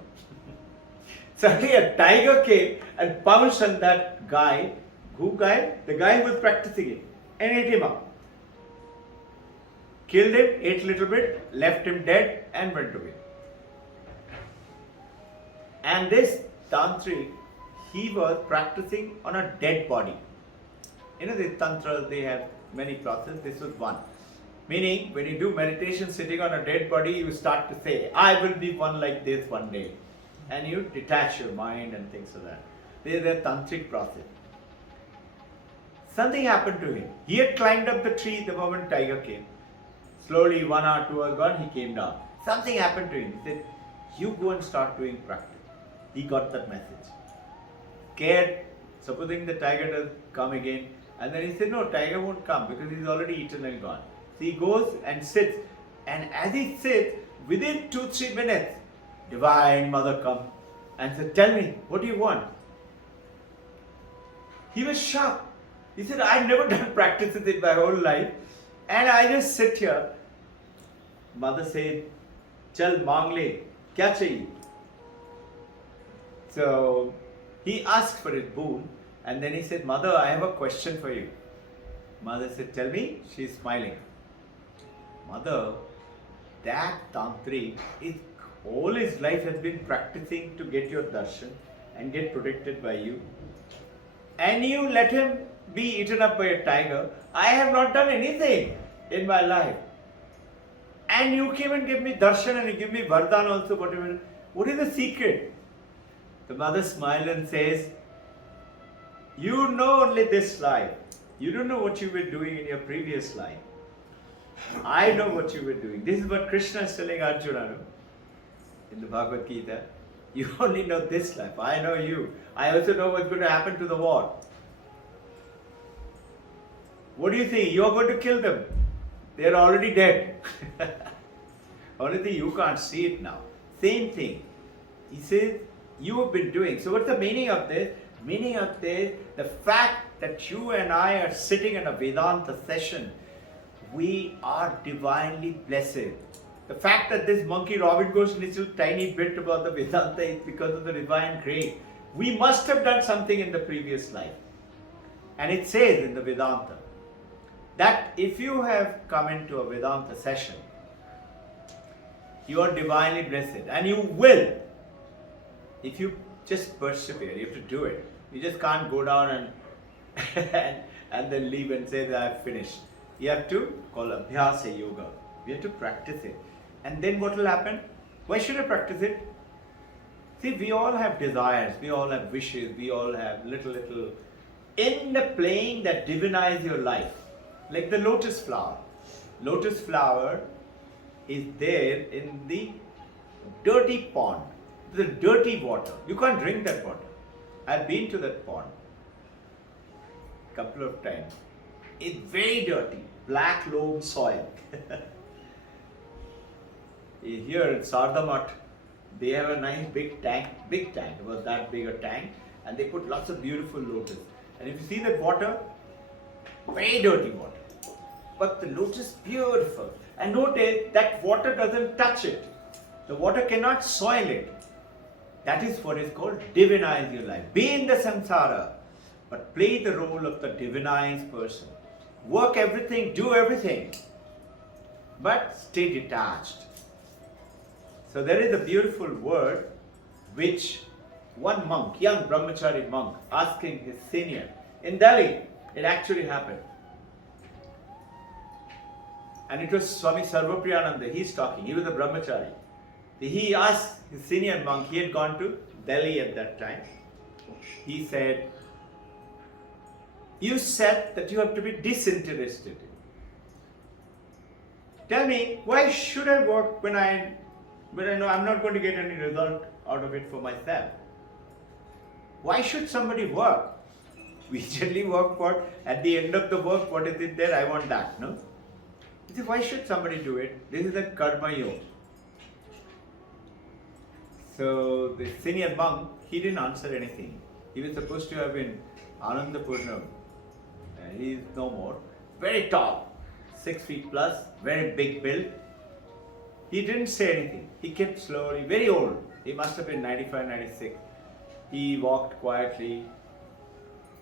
Suddenly a tiger came and pounced on that guy. Who guy? The guy who was practicing it. And ate him up. Killed him, ate a little bit, left him dead and went away. And this tantric, he was practicing on a dead body. You know, the tantras, they have many processes. This was one. Meaning, when you do meditation sitting on a dead body, you start to say, I will be one like this one day. And you detach your mind and things like that. This is a tantric process. Something happened to him. He had climbed up the tree the moment tiger came. Slowly, 1 hour, 2 hours gone, he came down. Something happened to him. He said, you go and start doing practice. He got that message. Scared, Supposing the tiger does come again, and then he said, no, tiger won't come because he's already eaten and gone. So he goes and sits, and as he sits, within 2-3 minutes, Divine Mother comes and said, tell me, what do you want? He was shocked. He said, I've never done practices in my whole life, and I just sit here. Mother said, Chal maang le, kya chahiye? So he asked for his boon, and then he said, Mother, I have a question for you. Mother said, tell me. She's smiling. Mother, that Tantri is all his life has been practicing to get your darshan and get protected by you. And you let him be eaten up by a tiger. I have not done anything in my life. And you came and gave me darshan and you give me vardhan also, whatever. What is the secret? The mother smiled and says, you know only this life. You don't know what you were doing in your previous life. I know what you were doing. This is what Krishna is telling Arjuna in the Bhagavad Gita. You only know this life. I know you. I also know what's going to happen to the war. What do you think? You are going to kill them. They are already dead. Only thing you can't see it now. Same thing. He says, you have been doing. So what's the meaning of this? Meaning of this, the fact that you and I are sitting in a Vedanta session, we are divinely blessed. The fact that this monkey Robbin Ghosh little tiny bit about the Vedanta is because of the divine grace. We must have done something in the previous life. And it says in the Vedanta that if you have come into a Vedanta session, you are divinely blessed, and you will. If you just persevere, you have to do it. You just can't go down and then leave and say that I've finished. You have to call Abhyasa Yoga. You have to practice it. And then what will happen? Why should I practice it? See, we all have desires, we all have wishes, we all have little in the playing that divinize your life. Like the lotus flower. Lotus flower is there in the dirty pond, the dirty water. You can't drink that water. I've been to that pond a couple of times. It's very dirty, black loam soil. Here in Sardamat, they have a nice big tank, it was that big a tank, and they put lots of beautiful lotus. And if you see that water, very dirty water. But the lotus beautiful. And notice that water doesn't touch it. The water cannot soil it. That is what is called divinize your life. Be in the samsara, but play the role of the divinized person. Work everything, do everything, but stay detached. So there is a beautiful word which one monk, young brahmachari monk, asking his senior in Delhi, it actually happened. And it was Swami Sarvapriyananda, he's talking, he was a brahmachari. He asked his senior monk, he had gone to Delhi at that time. He said, you said that you have to be disinterested. Tell me, why should I work when I know I'm not going to get any result out of it for myself? Why should somebody work? We generally work for, at the end of the work, what is it there? I want that, no? He said, why should somebody do it? This is a karma yoga. So the senior monk, he didn't answer anything. He was supposed to have been Anandapurnam. He is no more. Very tall, 6 feet plus, very big build. He didn't say anything. He kept slowly, very old. He must have been 95, 96. He walked quietly,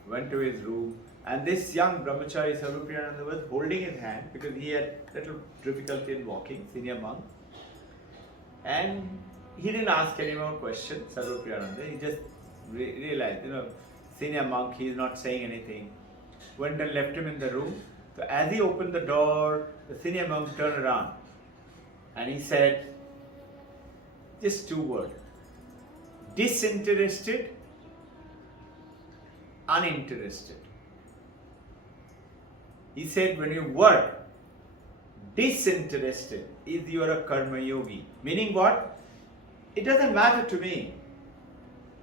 went to his room, and this young brahmachari Sarvapriyananda was holding his hand because he had little difficulty in walking, senior monk. And he didn't ask any more questions, Sarvapriyananda. He just realized, senior monk, he is not saying anything. Went and left him in the room. So as he opened the door, the senior monk turned around and he said, just 2 words, disinterested, uninterested. He said, when you work, disinterested is you are a karma yogi. Meaning what? It doesn't matter to me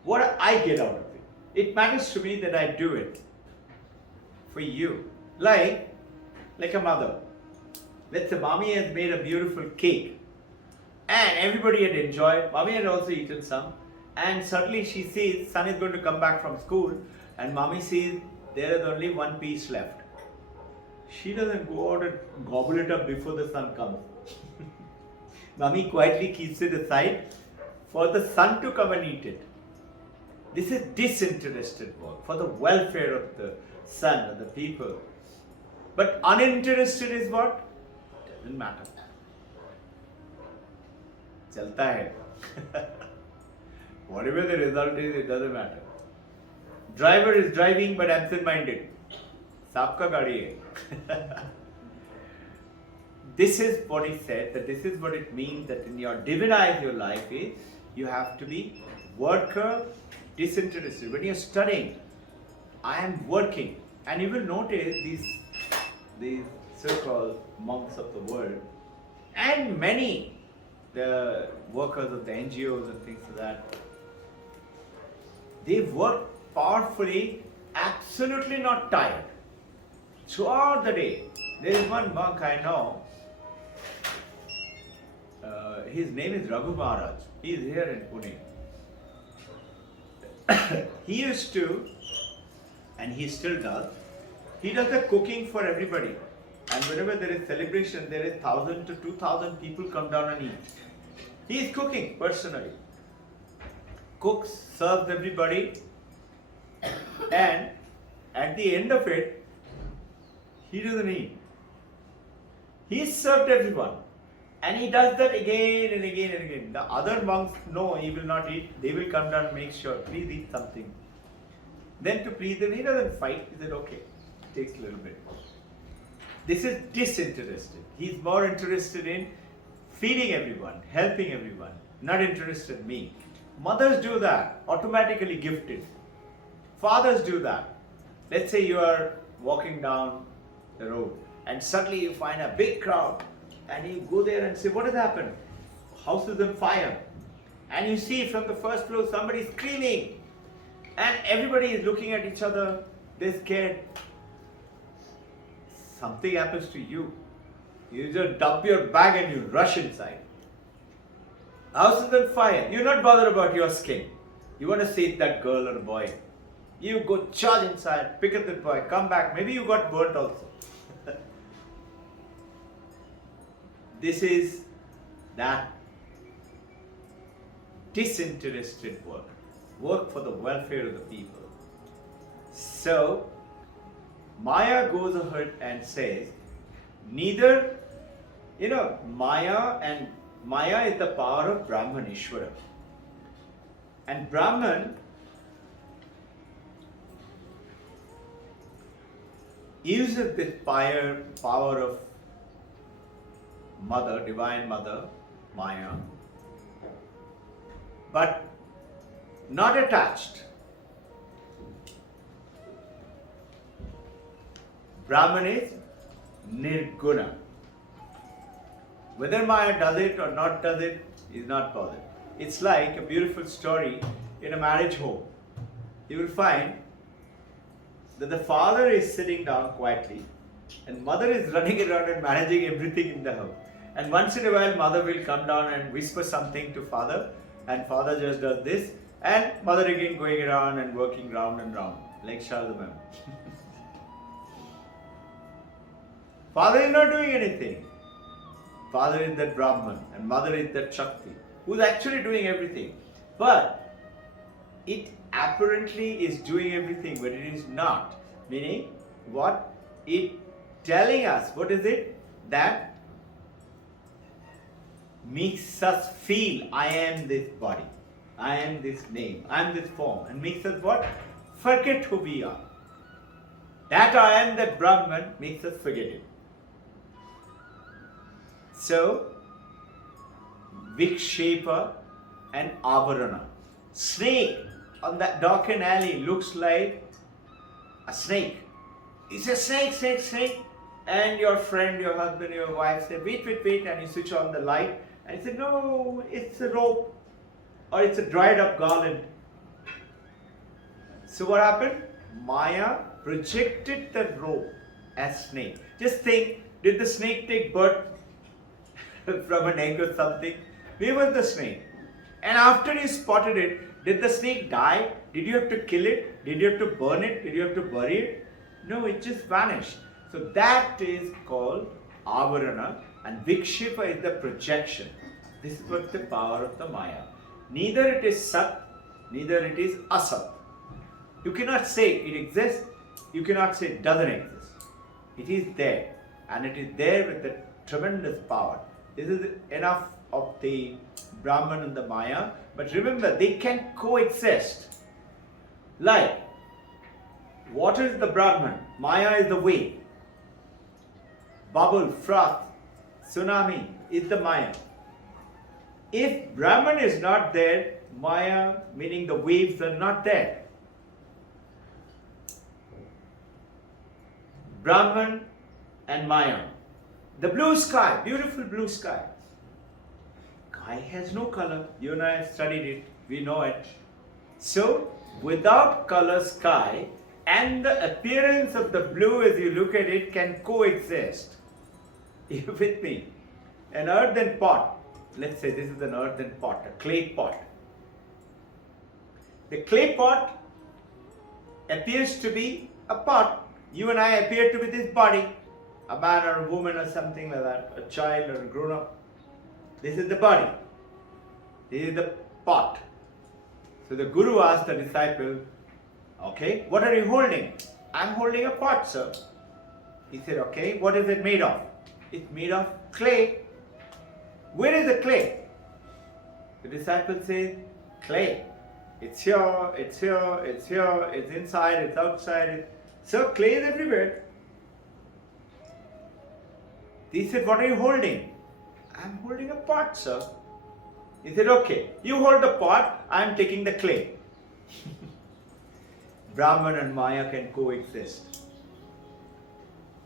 what I get out of it. It matters to me that I do it for you. Like a mother. Let's say mommy has made a beautiful cake and everybody had enjoyed. Mommy had also eaten some, and suddenly she sees son is going to come back from school and mommy sees there is only one piece left. She doesn't go out and gobble it up before the son comes. Mommy quietly keeps it aside for the son to come and eat it. This is disinterested work for the welfare of the son or the people. But uninterested is what? Doesn't matter. Chalta hai. Whatever the result is, it doesn't matter. Driver is driving but absent-minded. Saapka gaadi hai. This is what he said, that this is what it means that in your divinize your life is you have to be worker, disinterested. When you're studying, I am working, and you will notice these so-called monks of the world and many the workers of the NGOs and things like that, they work powerfully, absolutely not tired. Throughout the day, there is one monk I know. His name is Raghu Maharaj. He is here in Pune. He used to, and he still does, he does the cooking for everybody. And whenever there is celebration, there is 1,000 to 2,000 people come down and eat. He is cooking personally. Cooks, serves everybody, and at the end of it, he doesn't eat. He served everyone. And he does that again and again and again. The other monks know he will not eat. They will come down and make sure, please eat something. Then to please them, he doesn't fight. He said, okay, takes a little bit. This is disinterested. He's more interested in feeding everyone, helping everyone, not interested in me. Mothers do that, automatically gifted. Fathers do that. Let's say you are walking down the road and suddenly you find a big crowd. And you go there and say, what has happened? House is on fire. And you see from the first floor somebody screaming. And everybody is looking at each other. They're scared. Something happens to you. You just dump your bag and you rush inside. House is on fire. You're not bothered about your skin. You want to save that girl or boy. You go charge inside, pick up that boy, come back. Maybe you got burnt also. This is that disinterested work for the welfare of the people. So, Maya goes ahead and says, neither, Maya is the power of Brahman, Ishvara. And Brahman uses this power of Mother, Divine Mother, Maya, but not attached. Brahman is Nirguna. Whether Maya does it or not does it is not bothered. It's like a beautiful story in a marriage home. You will find that the father is sitting down quietly and mother is running around and managing everything in the house. And once in a while, mother will come down and whisper something to father, and father just does this, and mother again going around and working round and round, like Sharda ma'am. Father is not doing anything. Father is that Brahman, and mother is that Shakti, who's actually doing everything. But it apparently is doing everything, but it is not. Meaning, what it telling us, what is it? That makes us feel, I am this body, I am this name, I am this form, and makes us what? Forget who we are. That I am that Brahman makes us forget it. So, Vikshepa and Avarana. Snake on that darkened alley looks like a snake. It's a snake. And your friend, your husband, your wife say, wait, and you switch on the light. And you say, no, it's a rope or it's a dried up garland. So what happened? Maya projected the rope as snake. Just think, did the snake take birth from an egg or something? Where was the snake? And after you spotted it, did the snake die? Did you have to kill it? Did you have to burn it? Did you have to bury it? No, it just vanished. So that is called avarana, and vikshepa is the projection. This is what the power of the Maya. Neither it is sat, neither it is asat. You cannot say it exists, you cannot say it doesn't exist. It is there, and it is there with a tremendous power. This is enough of the Brahman and the Maya, but remember, they can coexist. Like, water is the Brahman, Maya is the wave. Bubble, froth, tsunami is the Maya. If Brahman is not there, Maya, meaning the waves, are not there. Brahman and Maya. The blue sky, beautiful blue sky. Sky has no color. You and I have studied it. We know it. So, without color sky and the appearance of the blue as you look at it can coexist. You with me? An earthen pot. Let's say this is an earthen pot, a clay pot. The clay pot appears to be a pot. You and I appear to be this body, a man or a woman or something like that, a child or a grown-up. This is the body. This is the pot. So the Guru asked the disciple, okay, what are you holding? I'm holding a pot, sir. He said, okay, what is it made of? It's made of clay. Where is the clay? The disciple says, clay. It's here, it's here, it's here, it's inside, it's outside. So clay is everywhere. He said, what are you holding? I'm holding a pot, sir. He said, okay, you hold the pot, I'm taking the clay. Brahman and Maya can coexist.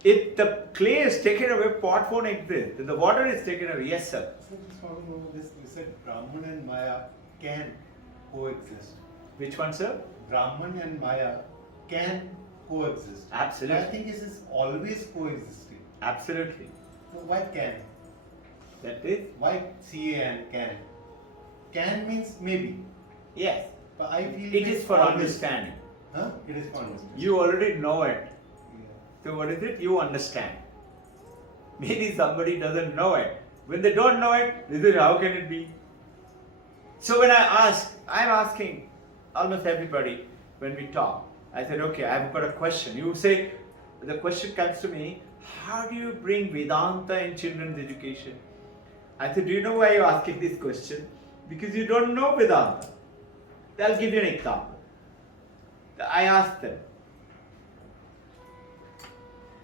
If the clay is taken away, pot won't exist. If the water is taken away, yes, sir. So I just want to know this. You said Brahman and Maya can coexist. Which one, sir? Brahman and Maya can coexist. Absolutely. I think this is always coexisting. Absolutely. So why can? That is? Why CAN can? Can means maybe. Yes. But I feel It is for always. understanding. Huh? It is for understanding. You already know it. Yeah. So what is it? You understand. Maybe somebody doesn't know it. When they don't know it, they say, how can it be? So when I'm asking almost everybody when we talk. I said, okay, I've got a question. You say, the question comes to me, how do you bring Vedanta in children's education? I said, do you know why you're asking this question? Because you don't know Vedanta. I'll give you an example. I asked them.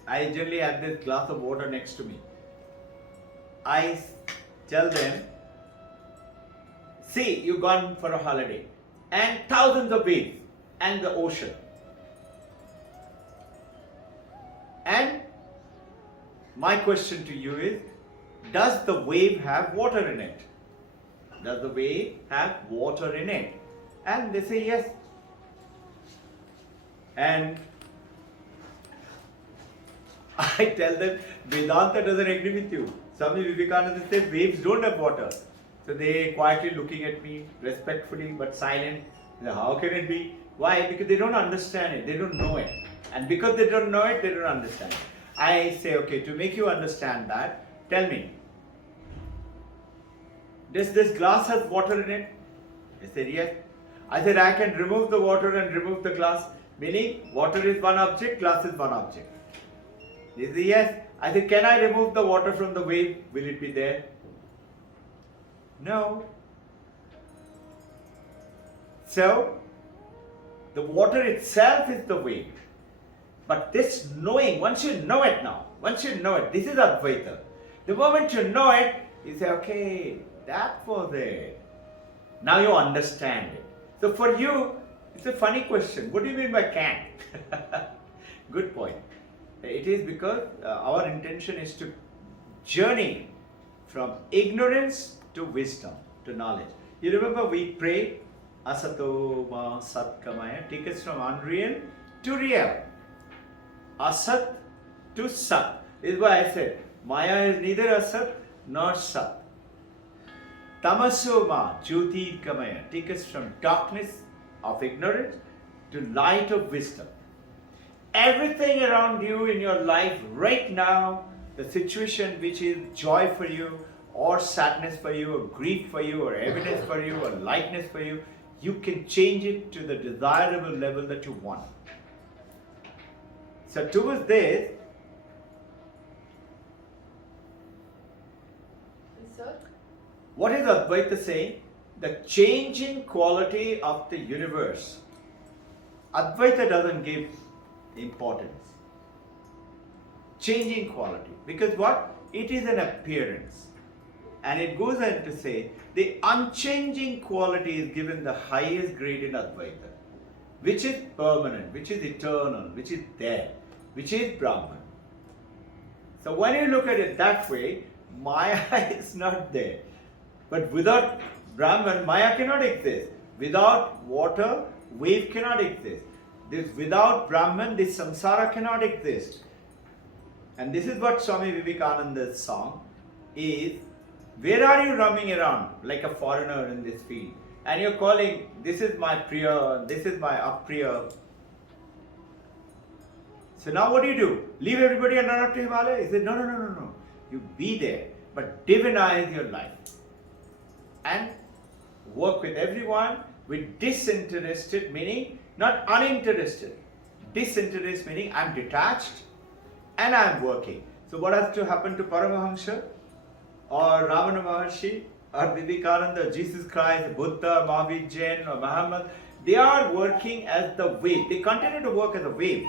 I generally have this glass of water next to me. I tell them, see, you've gone for a holiday and thousands of waves and the ocean. And my question to you is, does the wave have water in it? Does the wave have water in it? And they say yes. And I tell them, Vedanta doesn't agree with you. Swami Vivekananda said waves don't have water. So they quietly looking at me, respectfully but silent. How can it be? Why? Because they don't understand it, they don't know it. And because they don't know it, they don't understand it. I say, okay, to make you understand that, tell me, does this glass have water in it? They said, yes. I said, I can remove the water and remove the glass. Meaning, water is one object, glass is one object. They said, yes. I said, can I remove the water from the wave? Will it be there? No. So, the water itself is the wave. But this knowing, once you know it now, once you know it, this is Advaita. The moment you know it, you say, okay, that was it. Now you understand it. So for you, it's a funny question. What do you mean by can? Good point. It is because our intention is to journey from ignorance to wisdom, to knowledge. You remember we pray Asato ma satkamaya. Take us from unreal to real. Asat to Sat. This is why I said Maya is neither Asat nor Sat. Tamaso ma Jyoti kamaya. Take us from darkness of ignorance to light of wisdom. Everything around you in your life right now, the situation which is joy for you, or sadness for you, or grief for you, or evidence for you, or lightness for you, you can change it to the desirable level that you want. So towards this, Sir? what is Advaita saying? The changing quality of the universe. Advaita doesn't give importance. Changing quality. Because what? It is an appearance. And it goes on to say, the unchanging quality is given the highest grade in Advaita, which is permanent, which is eternal, which is there, which is Brahman. So when you look at it that way, Maya is not there. But without Brahman, Maya cannot exist. Without water, wave cannot exist. Without Brahman, this samsara cannot exist. And this is what Swami Vivekananda's song is. Where are you roaming around like a foreigner in this field? And you're calling, this is my Priya, this is my Apriya. So now what do? Leave everybody and run up to Himalaya? He said, no. You be there, but divinize your life. And work with everyone with disinterested, meaning not uninterested. Disinterested meaning I'm detached and I'm working. So what has to happen to Paramahamsa or Ramana Maharshi or Vivekananda, Jesus Christ, Buddha, Mahavir Jain or Muhammad? They are working as the wave. They continue to work as a wave.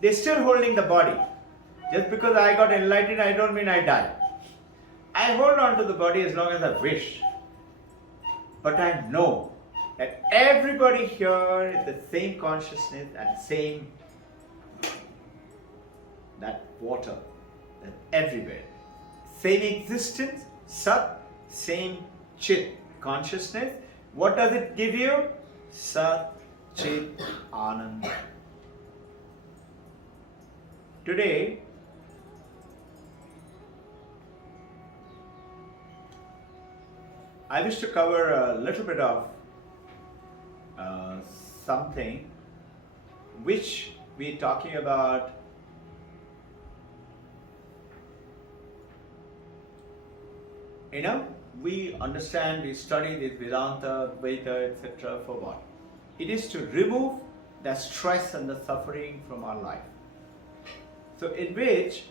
They're still holding the body. Just because I got enlightened, I don't mean I die. I hold on to the body as long as I wish. But I know that everybody here is the same consciousness and same, that water, that everywhere. Same existence, Sat, same Chit, consciousness. What does it give you? Sat, Chit, Anand. Today, I wish to cover a little bit of something which we're talking about. We understand, we study this Vedanta, Advaita, etc. for what? It is to remove the stress and the suffering from our life. So in which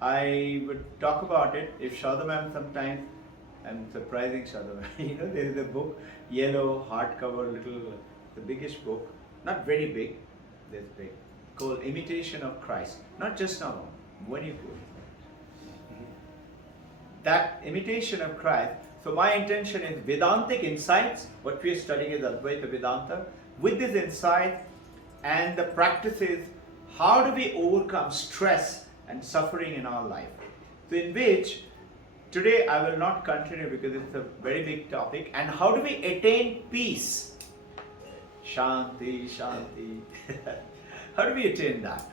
I would talk about it, if Shada ma'am sometimes, I'm surprising Shada ma'am, there is a book, yellow, hardcover, the biggest book, not very big, this big, called Imitation of Christ. Not just now, when you go. That imitation of Christ. So my intention is Vedantic insights, what we are studying is Advaita Vedanta. With this insight and the practices, how do we overcome stress and suffering in our life? So in which, today I will not continue because it's a very big topic. And how do we attain peace? Shanti, Shanti. How do we attain that?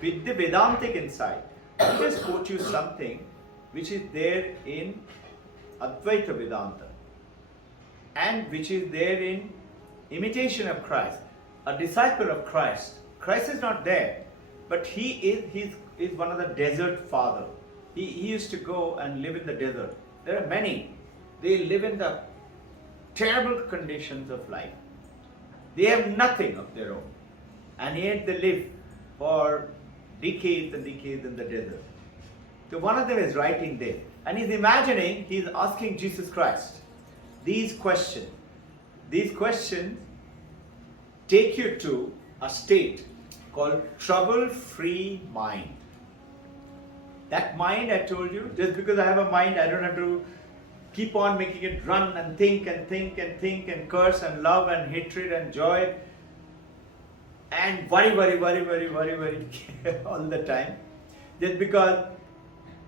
With the Vedantic insight, I'll just quote you something which is there in Advaita Vedanta and which is there in Imitation of Christ. A disciple of Christ. Christ is not there, but he is one of the desert father. He used to go and live in the desert. There are many. They live in the terrible conditions of life. They have nothing of their own. And yet they live for decades and decades in the desert. So one of them is writing this. And he's imagining, he's asking Jesus Christ these questions. These questions take you to a state called trouble-free mind. That mind, I told you, just because I have a mind, I don't have to keep on making it run and think and think and think and curse and love and hatred and joy and worry all the time. Just because,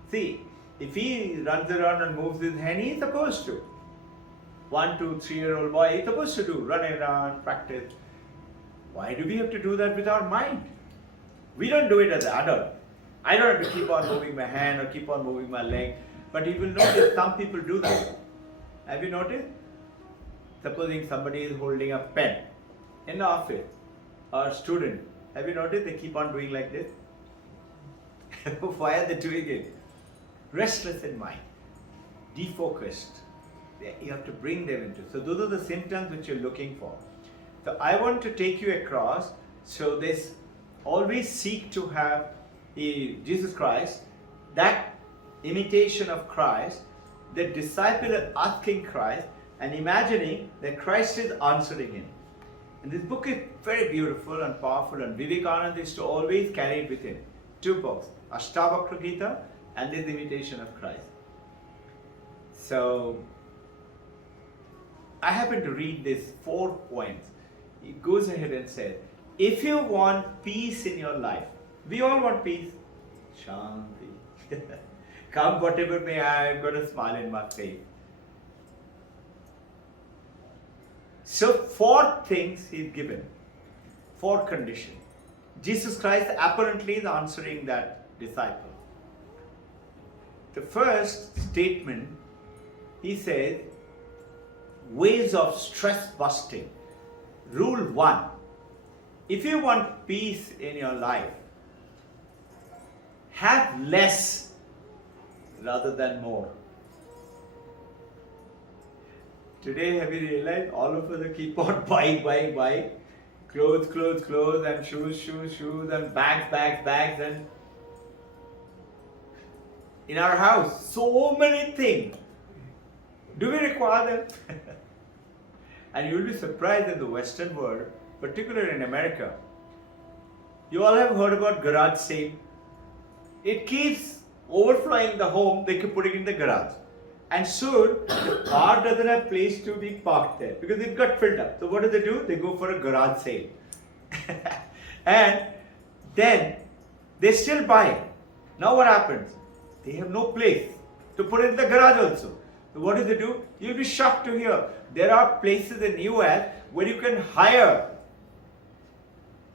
see, if he runs around and moves his hand, he is supposed to. 1, 2, 3-year-old boy is supposed to do, run around, practice. Why do we have to do that with our mind? We don't do it as an adult. I don't have to keep on moving my hand or keep on moving my leg. But you will notice some people do that. Have you noticed? Supposing somebody is holding a pen in the office or a student. Have you noticed they keep on doing like this? Why are they doing it? Restless in mind, defocused. You have to bring them into. So those are the symptoms which you're looking for. So I want to take you across. So this always seek to have Jesus Christ, that imitation of Christ, the disciple is asking Christ and imagining that Christ is answering him. And this book is very beautiful and powerful, and Vivekananda used to always carry it with him. 2 books, Ashtavakra Gita and this imitation of Christ. So I happen to read these 4 points. He goes ahead and says, if you want peace in your life, we all want peace. Shanti. Come whatever may I, I've got a smile in my face. So 4 things he's given. 4 conditions. Jesus Christ apparently is answering that disciple. The first statement, he says, ways of stress busting. Rule 1. If you want peace in your life, have less rather than more. Today, have you realized all of us keep on buying. Clothes, and shoes, and bags, and in our house, so many things. Do we require them? And you will be surprised in the Western world, particularly in America. You all have heard about garage sale. It keeps overflowing the home, they keep putting it in the garage. And soon, the car doesn't have place to be parked there because it got filled up. So what do? They go for a garage sale. And then they still buy it. Now what happens? They have no place to put it in the garage also. So what do? You'll be shocked to hear there are places in US where you can hire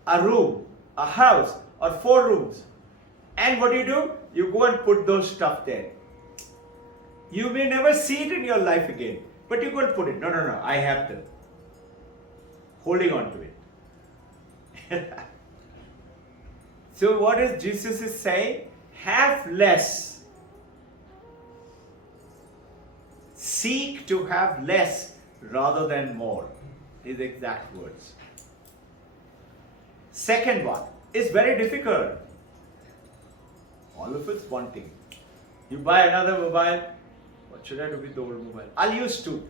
a room, a house, or 4 rooms. And what do? You go and put those stuff there. You may never see it in your life again, but you go and put it. No, I have them. Holding on to it. So what is Jesus is saying? Have less. Seek to have less rather than more. His exact words. Second one is very difficult. All of us wanting. You buy another mobile. What should I do with the old mobile? I'll use 2.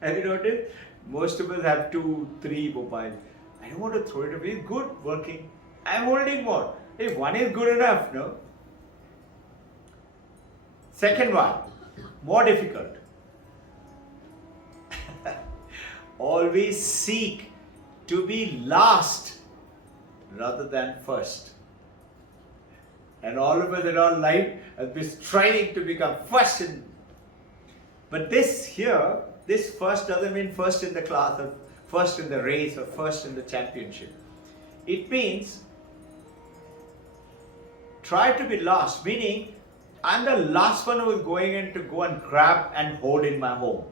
Have you noticed? Most of us have 2, 3 mobiles. I don't want to throw it away. It's good working. I'm holding more. If one is good enough, no? Second one, more difficult. Always seek to be last rather than first. And all of us in our life have been striving to become first in. But this here, this first doesn't mean first in the class or first in the race or first in the championship. It means try to be last, meaning I'm the last one who is going in to go and grab and hold in my home.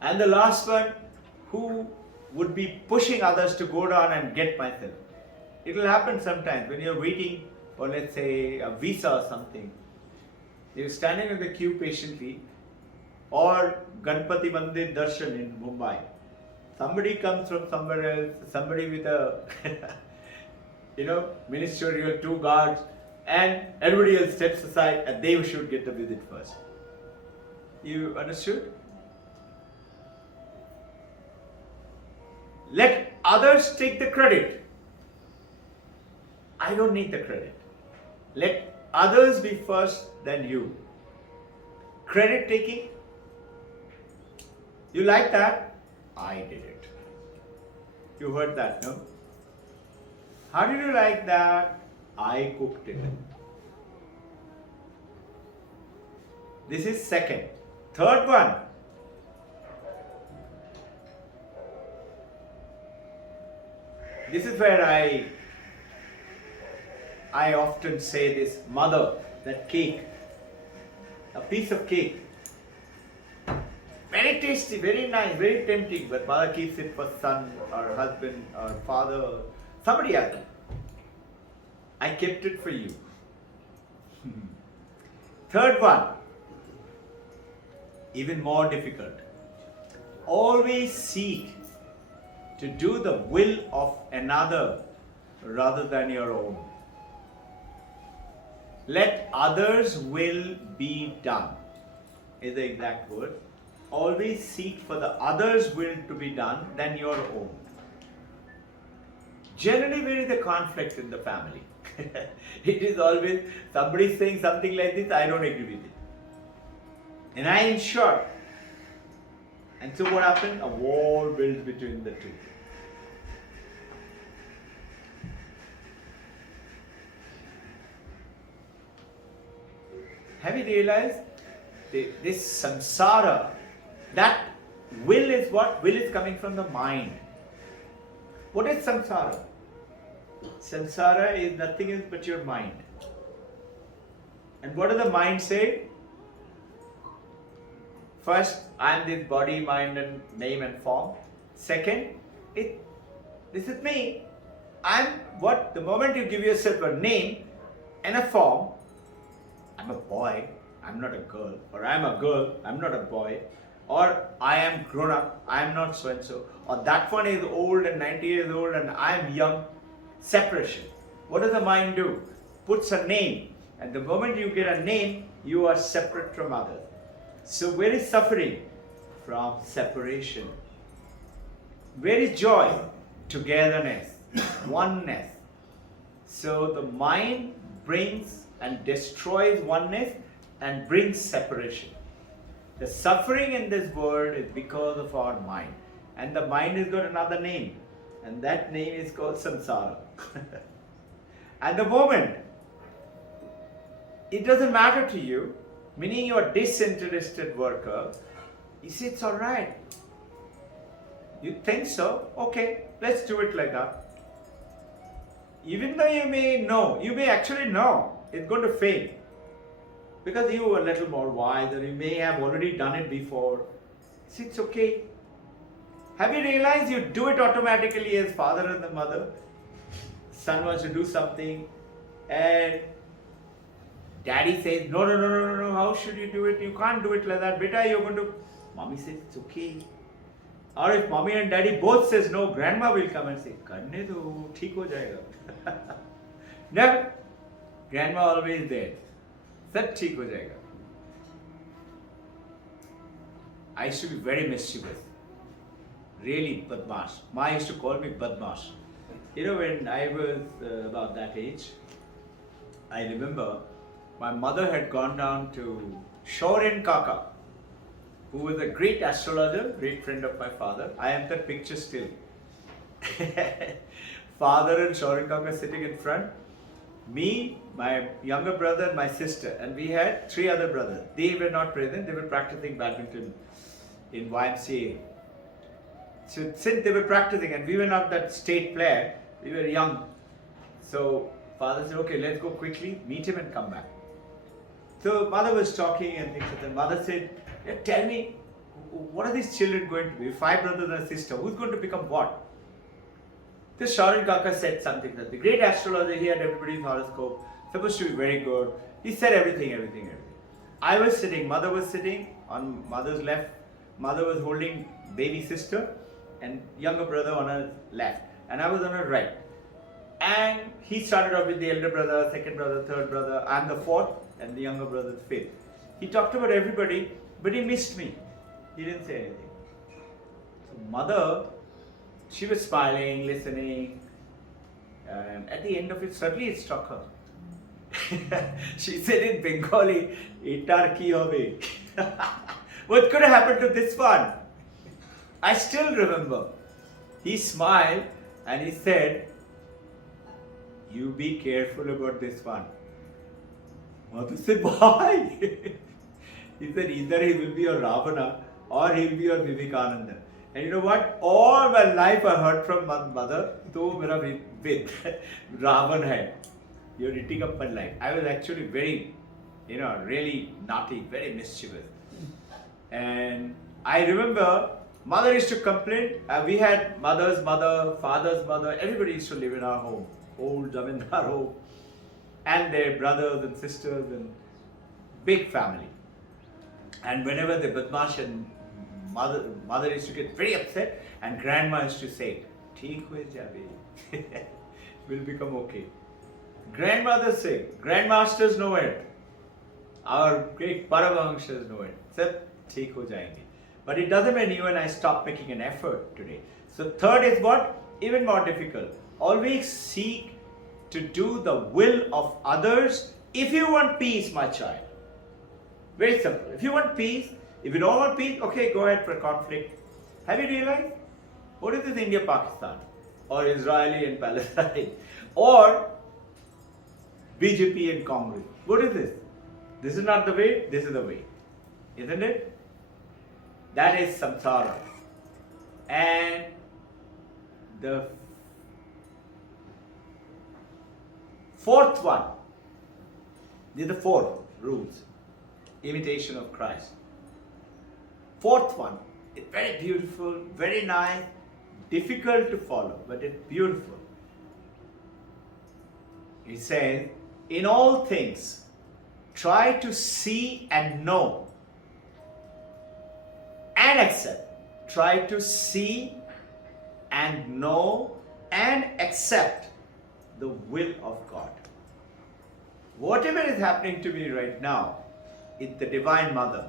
I'm the last one who would be pushing others to go down and get myself. It will happen sometimes when you're waiting for, let's say, a visa or something. You're standing in the queue patiently, or Ganpati Mandir Darshan in Mumbai. Somebody comes from somewhere else, somebody with a, ministerial 2 guards, and everybody else steps aside and they should get the visit first. You understood? Let others take the credit. I don't need the credit. Let others be first than you. Credit taking. You like that? I did it. You heard that, no? How did you like that? I cooked it. This is second. Third one, this is where I often say this, mother, that cake, a piece of cake, very tasty, very nice, very tempting, but mother keeps it for son or husband or father, somebody else. I kept it for you. Third one, even more difficult. Always seek to do the will of another rather than your own. Let others' will be done is the exact word. Always seek for the others' will to be done than your own. Generally, where is the conflict in the family? It is always somebody saying something like this, I don't agree with it. And I ensure. And so what happened? A wall built between the two. Have you realized this samsara, that will is what? Will is coming from the mind. What is samsara? Samsara is nothing else but your mind. And what does the mind say? First, I am this body, mind and name and form. Second, this is me. I am what? The moment you give yourself a name and a form, I'm a boy, I'm not a girl. Or I'm a girl, I'm not a boy. Or I am grown up, I am not so and so. Or that one is old and 90 years old and I am young. Separation. What does the mind do? Puts a name. And the moment you get a name, you are separate from others. So where is suffering? From separation. Where is joy? Togetherness, oneness. So the mind brings and destroys oneness and brings separation. The suffering in this world is because of our mind. And the mind has got another name. And that name is called samsara. At the moment, it doesn't matter to you, meaning you are disinterested worker, you say it's alright. You think so? Okay, let's do it like that. Even though you may know, you may actually know it's going to fail. Because you are a little more wise or you may have already done it before. It's okay. Have you realized you do it automatically as father and the mother? Son wants to do something and daddy says, no, how should you do it? You can't do it like that. Beta, you're going to... Mommy says, it's okay. Or if mommy and daddy both says no, grandma will come and say, karne do, theek ho jayega. Never. Grandma always there. Sab theek ho jayega. I used to be very mischievous. Really badmash. Ma used to call me badmash. You know, when I was about that age, I remember my mother had gone down to Shorin Kaka, who was a great astrologer, great friend of my father. I have that picture still. Father and Shorin Kaka sitting in front. Me, my younger brother, my sister, and we had 3 other brothers. They were not present, they were practicing badminton in YMCA. So since they were practicing and we were not that state player, we were young. So father said, okay, let's go quickly, meet him and come back. So mother was talking and things like that. Mother said, yeah, tell me, what are these children going to be? 5 brothers and a sister, who's going to become what? This Sharan Kaka said something that the great astrologer, he had everybody's horoscope, supposed to be very good. He said everything. I was sitting, mother was sitting on mother's left, mother was holding baby sister and younger brother on her left, and I was on her right. And he started off with the elder brother, second brother, third brother, I'm the 4th, and the younger brother the 5th. He talked about everybody, but he missed me. He didn't say anything. So mother, she was smiling, listening, and at the end of it, suddenly it struck her. She said in Bengali, "Etar ki hobe?" What could have happened to this one? I still remember. He smiled and he said, "You be careful about this one." Mother said, "Why?" He said either he will be your Ravana or he will be your Vivekananda. And you know what? All my life I heard from my mother, "To mera with Ravan hai." You're eating up my life. I was actually very, really naughty, very mischievous. And I remember mother used to complain. We had mother's mother, father's mother, everybody used to live in our home, old Zamindar home, and their brothers and sisters and big family. And whenever the badmash and mother used to get very upset, and grandma used to say, "Theek hoye jabe," will become okay. Grandmothers say, grandmasters know it. Our great Paramahanshas know it. Sab theek ho jayenge. But it doesn't mean you and I stop making an effort today. So third is what? Even more difficult. Always seek to do the will of others if you want peace, my child. Very simple. If you want peace, if you don't want peace, okay, go ahead for conflict. Have you realized? What is this India-Pakistan? Or Israeli and Palestine? Or BJP and Congress? What is this? This is not the way, this is the way. Isn't it? That is samsara. And the fourth one, these are the four rules. Imitation of Christ. Fourth one, it's very beautiful, very nice, difficult to follow, but it's beautiful. He says, in all things, try to see and know and accept. Try to see and know and accept the will of God. Whatever is happening to me right now, it's the Divine Mother.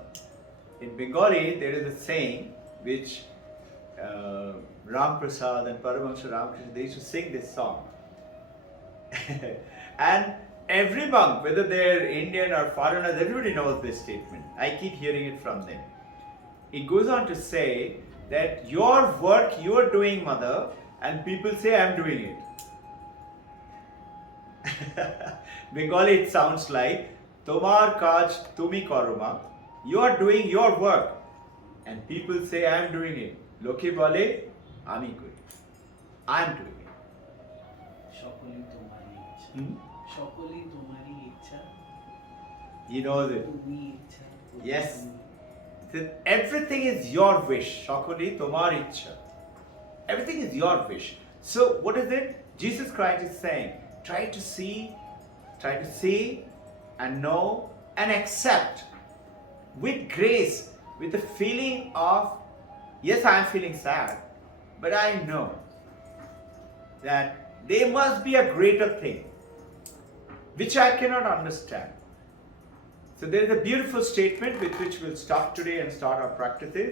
In Bengali, there is a saying which Ram Prasad and Paramahansa Ramakrishna, they used to sing this song. And every monk, whether they're Indian or foreigners, everybody knows this statement. I keep hearing it from them. It goes on to say that your work you are doing, Mother, and people say I'm doing it. Bengali, it sounds like Tomar kaj tumi koroma. You are doing your work, and people say I am doing it. Loke bole ami kori. I am doing it. সকলই তোমারই ইচ্ছা সকলই তোমারই ইচ্ছা He knows it. তুমি ইচ্ছা Yes. Everything is your wish. Shakoli tomar ichha. Everything is your wish. So what is it? Jesus Christ is saying, try to see and know and accept with grace, with the feeling of, yes, I am feeling sad, but I know that there must be a greater thing which I cannot understand. So there is a beautiful statement with which we'll stop today and start our practices,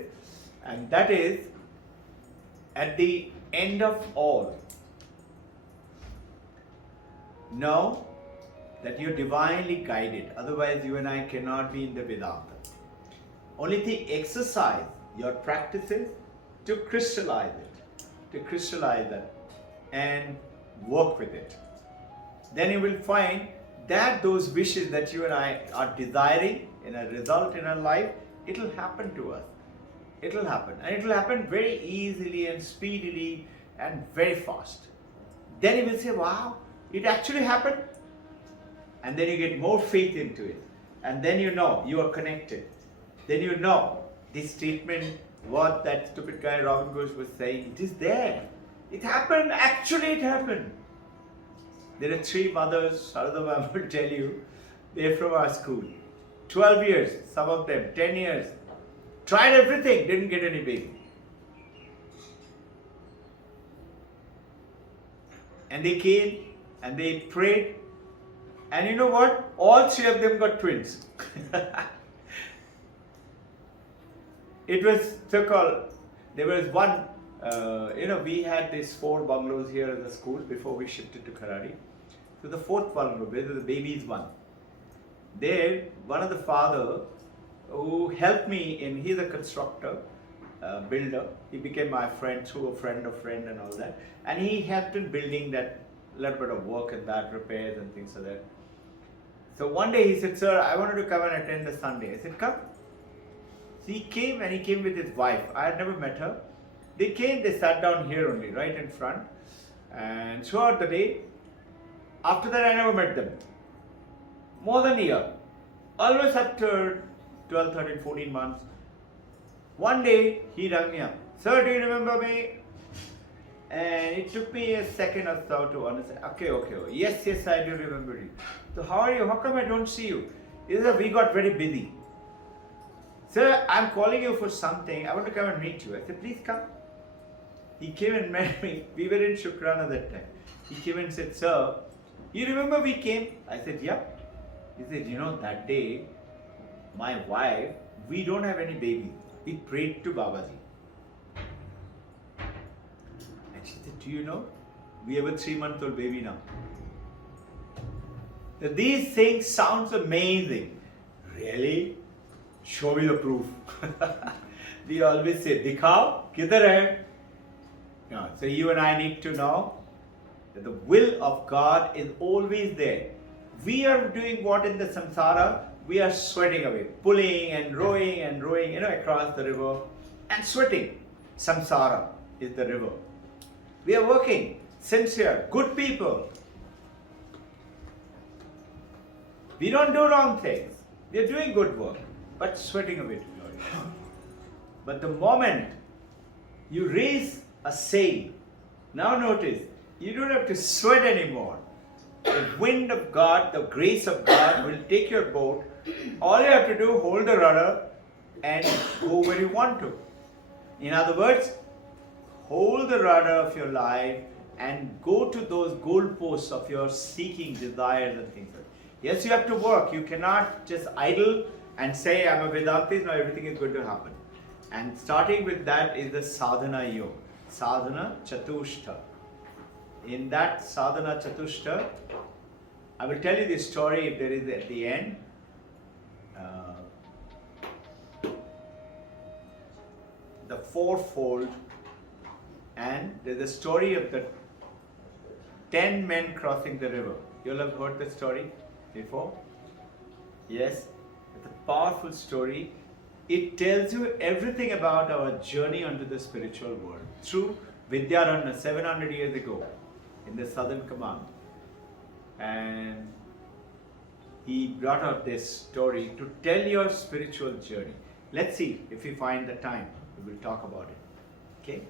and that is, at the end of all, know that you're divinely guided. Otherwise, you and I cannot be in the Vedanta. Only thing, exercise your practices to crystallize it, and work with it. Then you will find that those wishes that you and I are desiring in a result in our life, it will happen to us. It will happen, and it will happen very easily and speedily and very fast. Then you will say, wow, it actually happened. And then you get more faith into it. And then you know you are connected. Then you know this statement, what that stupid guy Robbin Ghosh was saying, it is there. It happened, actually it happened. There are 3 mothers, Sharadama will tell you, they're from our school. 12 years, some of them, 10 years. Tried everything, didn't get any baby. And they came and they prayed. And you know what? All 3 of them got twins. It was so called, there was one, we had these 4 bungalows here at the school before we shifted to Kharadi. So the 4th bungalow, where the babies one. There, one of the father who helped me in, he's a constructor, builder. He became my friend through a friend of friend and all that. And he helped in building that little bit of work and that, repairs and things like that. So one day he said, sir, I wanted to come and attend the Sunday. I said, come. So he came and he came with his wife. I had never met her. They came, they sat down here only, right in front. And throughout the day, after that I never met them. More than a year. Almost after 12, 13, 14 months. One day he rang me up. Sir, do you remember me? And it took me a second or so to understand. Okay. Yes, I do remember you. So how are you? How come I don't see you? He said, we got very busy. Sir, I'm calling you for something. I want to come and meet you. I said, please come. He came and met me. We were in Shukrana that time. He came and said, sir, you remember we came? I said, yeah. He said, that day, my wife, we don't have any baby. We prayed to Babaji. And she said, do you know? We have a 3-month-old baby now. So these things sounds amazing. Really? Show me the proof. We always say, dikhao, kidhar hai? Yeah, so you and I need to know that the will of God is always there. We are doing what in the samsara? We are sweating away, pulling and rowing, across the river and sweating. Samsara is the river. We are working, sincere, good people. We don't do wrong things. We are doing good work, but sweating away to glory. But the moment you raise a sail, now notice, you don't have to sweat anymore. The wind of God, the grace of God will take your boat. All you have to do, hold the rudder and go where you want to. In other words, hold the rudder of your life and go to those goalposts of your seeking desires and things. Yes, you have to work. You cannot just idle and say, I'm a Vedantist, now everything is going to happen. And starting with that is the sadhana yoga. Sadhana Chatushta. In that sadhana Chatushta, I will tell you the story if there is at the end. The fourfold, and there's a story of the 10 men crossing the river. You'll have heard the story before? Yes, it's a powerful story. It tells you everything about our journey onto the spiritual world through Vidyaranya 700 years ago in the southern command. And he brought out this story to tell your spiritual journey. Let's see if we find the time. We will talk about it. Okay?